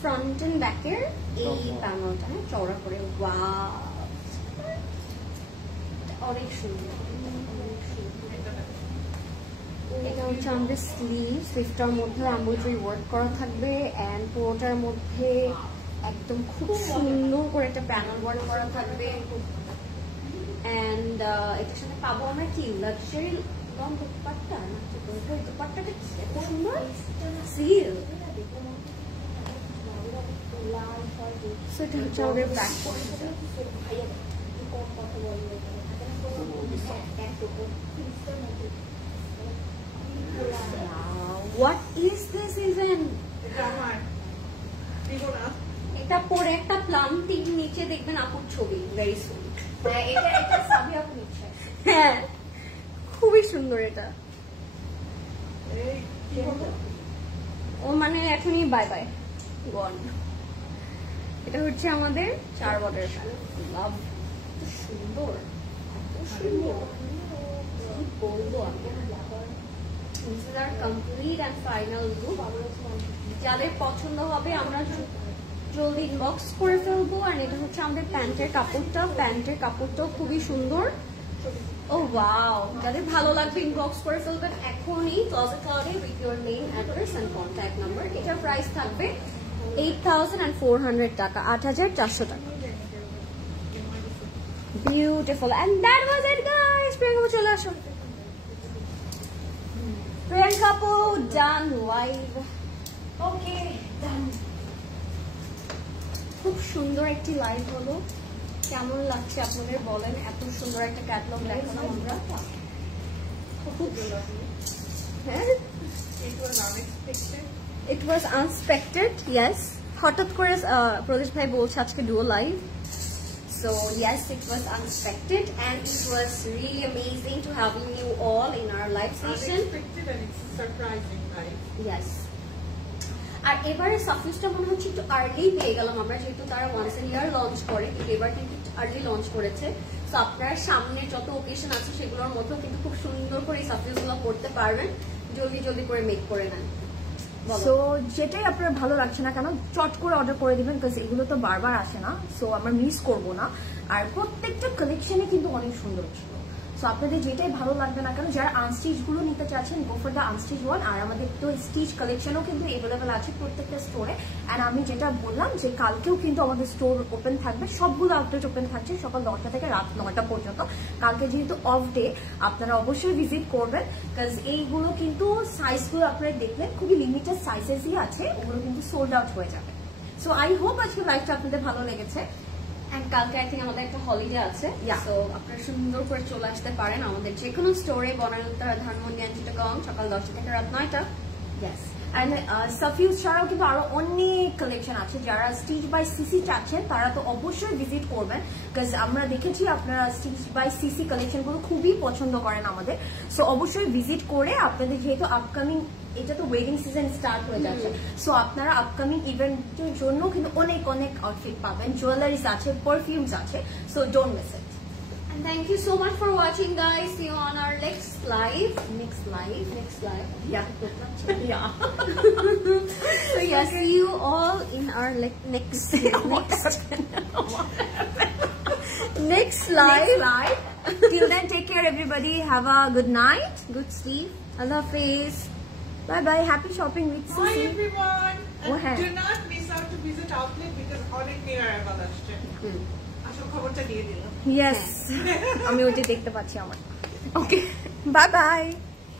ফ্রন্ট এন্ড ব্যাকের এই প্যানেলটা চওড়া করে। ওয়াও, অনেক সুন্দর। এটা হচ্ছে আমাদের স্লিভটার মধ্যে এমব্রয়ডারি ওয়ার্ক করা থাকবে, এন্ড পুরোটার মধ্যে একদম খুব সুন্দর করে একটা প্যানেল ওয়ার্ক করা থাকবে। এন্ড এটার সাথে পাবো আমরা কি লাক্সারি লং দুপাট্টা, না দুপাট্টাটা এত সুন্দর সিল। সো এটা হচ্ছে আমাদের ব্যাক পোর্শনটা। What is this even? এটা আমার দিব না। এটা পরে একটা প্লান্টিং নিচে দেখবেন আপুর ছবি, ভেরি সুইট। এটা সাবি আপু নিচ্ছে। হ্যাঁ, খুবই সুন্দর এটা। এই কি বলবো? ও মানে এখনই বাই বাই গন। এটা হচ্ছে আমাদের 4 বর্ডার প্যানেল। লাভ, সুন্দর, এত সুন্দর, কি বলবো আমি। This is our complete and final look. যাদের পছন্দ হবে আমরা জলদি ইনবক্স করে ফেলবো। আর এটা হচ্ছে আমাদের প্যান্টের কাপড়টা, প্যান্টের কাপড়টাও খুবই সুন্দর। ও ওয়াও, যাদের ভালো লাগবে ইনবক্স করে ফেলবেন এখনই ক্লোজেট ক্লাউডে with your name, address and contact number. এটার প্রাইস থাকবে 8,400 টাকা, 8,400 টাকা। Beautiful, and that was it guys. Priyanka চলে আসো। প্রিয়াঙ্কা আপু ডান লাইভ। ওকে ডান। খুব সুন্দর একটি লাইভ হলো, কেমন লাগছে আপনাদের বলেন? এত সুন্দর একটা ক্যাটালগ দেখালাম আমরা। হ্যাঁ, It was unexpected. it was unexpected, yes. হঠাৎ করে প্রদেশ ভাই বলছে আজকে duo live. So yes, it was unexpected and it was really amazing to having you all in our live session. Unexpected and it's surprising, right? Yes. আর এবারে সাফিউজটা মনে হচ্ছে একটু আর্লি পেয়ে গেলাম আমরা, যেহেতু তারা ওয়ান্স এ ইয়ার লঞ্চ করে, কিন্তু এবার কিন্তু আর্লি লঞ্চ করেছে। তো আপনারা সামনে যত ওকেশন আছে সেগুলোর মধ্যেও কিন্তু খুব সুন্দর করে এই সাফিউজগুলো করতে পারবেন, জলদি জলদি করে মেক করে নেন। সো যেটাই আপনার ভালো লাগছে না কেন চট করে অর্ডার করে দিবেন, বিকজ এগুলো তো বারবার আসে না, সো আমরা মিস করব না। আর প্রত্যেকটা কালেকশনই কিন্তু অনেক সুন্দর ছিল। সো আপনাদের যেটাই ভালো লাগবে না কেন, যারা আনস্টিচ গুলো নিতে চাচ্ছেন go for the unstitch one. আর আমাদের তো স্টিচ কালেকশনও কিন্তু অ্যাভেলেবেল আছে প্রত্যেকটা স্টোরে। অ্যান্ড আমি যেটা বললাম যে কালকেও কিন্তু আমাদের স্টোর ওপেন থাকবে, সবগুলো আউটলেট ওপেন থাকছে সকাল 10টা থেকে রাত 9টা পর্যন্ত। কালকে যেহেতু অফ ডে, আপনারা অবশ্যই ভিজিট করবেন, বিকজ এইগুলো কিন্তু সাইজগুলো আপনারা দেখলেন খুবই লিমিটেড সাইজেসই আছে, ওগুলো কিন্তু সোল্ড আউট হয়ে যাবে। সো আই হোপ আজকে লাইভটা আপনাদের ভালো লেগেছে। এন্ড কালকে আই থিঙ্ক আমাদের একটা হলিডে আছে, সো আপনারা সুন্দর করে চলে আসতে পারেন আমাদের যে কোনো স্টোরে, বনানীউত্তরা, ধানমন্ডি, চিটাগং, সকাল 10টা থেকে রাত 9টা। ইয়েস, এন্ড সাফিউজ ছাড়াও কিন্তু আরো অনেক কালেকশন আছে। যারা স্টিচ বাই সিসি চাচ্ছেন তারা তো অবশ্যই ভিজিট করবেন, বিকজ আমরা দেখেছি আপনারা স্টিচ বাই সিসি কালেকশন গুলো খুবই পছন্দ করেন আমাদের। সো অবশ্যই ভিজিট করে আপনাদের, যেহেতু আপকামিং এটা তো ওয়েডিং সিজন স্টার্ট হয়ে যাচ্ছে, সো আপনারা আপকামিং ইভেন্টের জন্য কিন্তু অনেক অনেক আউটফিট পাবেন, জুয়েলারিজ আছে, পারফিউমস আছে, so don't miss it. And thank you so much for watching, guys. See you on our next live. Yeah. Yeah. So yeah, see you all in our next live. Till then, take care, everybody. Have a good night. Good sleep. Allah Hafiz. Bye bye. Happy shopping with Bye Sisi. everyone. And Okay. do not miss out to visit outlet because অনেক near arrival আসছে। আসল খবরটা দিয়ে দিলাম। Yes. আমি ওটা দেখতে পাচ্ছি আমার। Okay. Bye bye.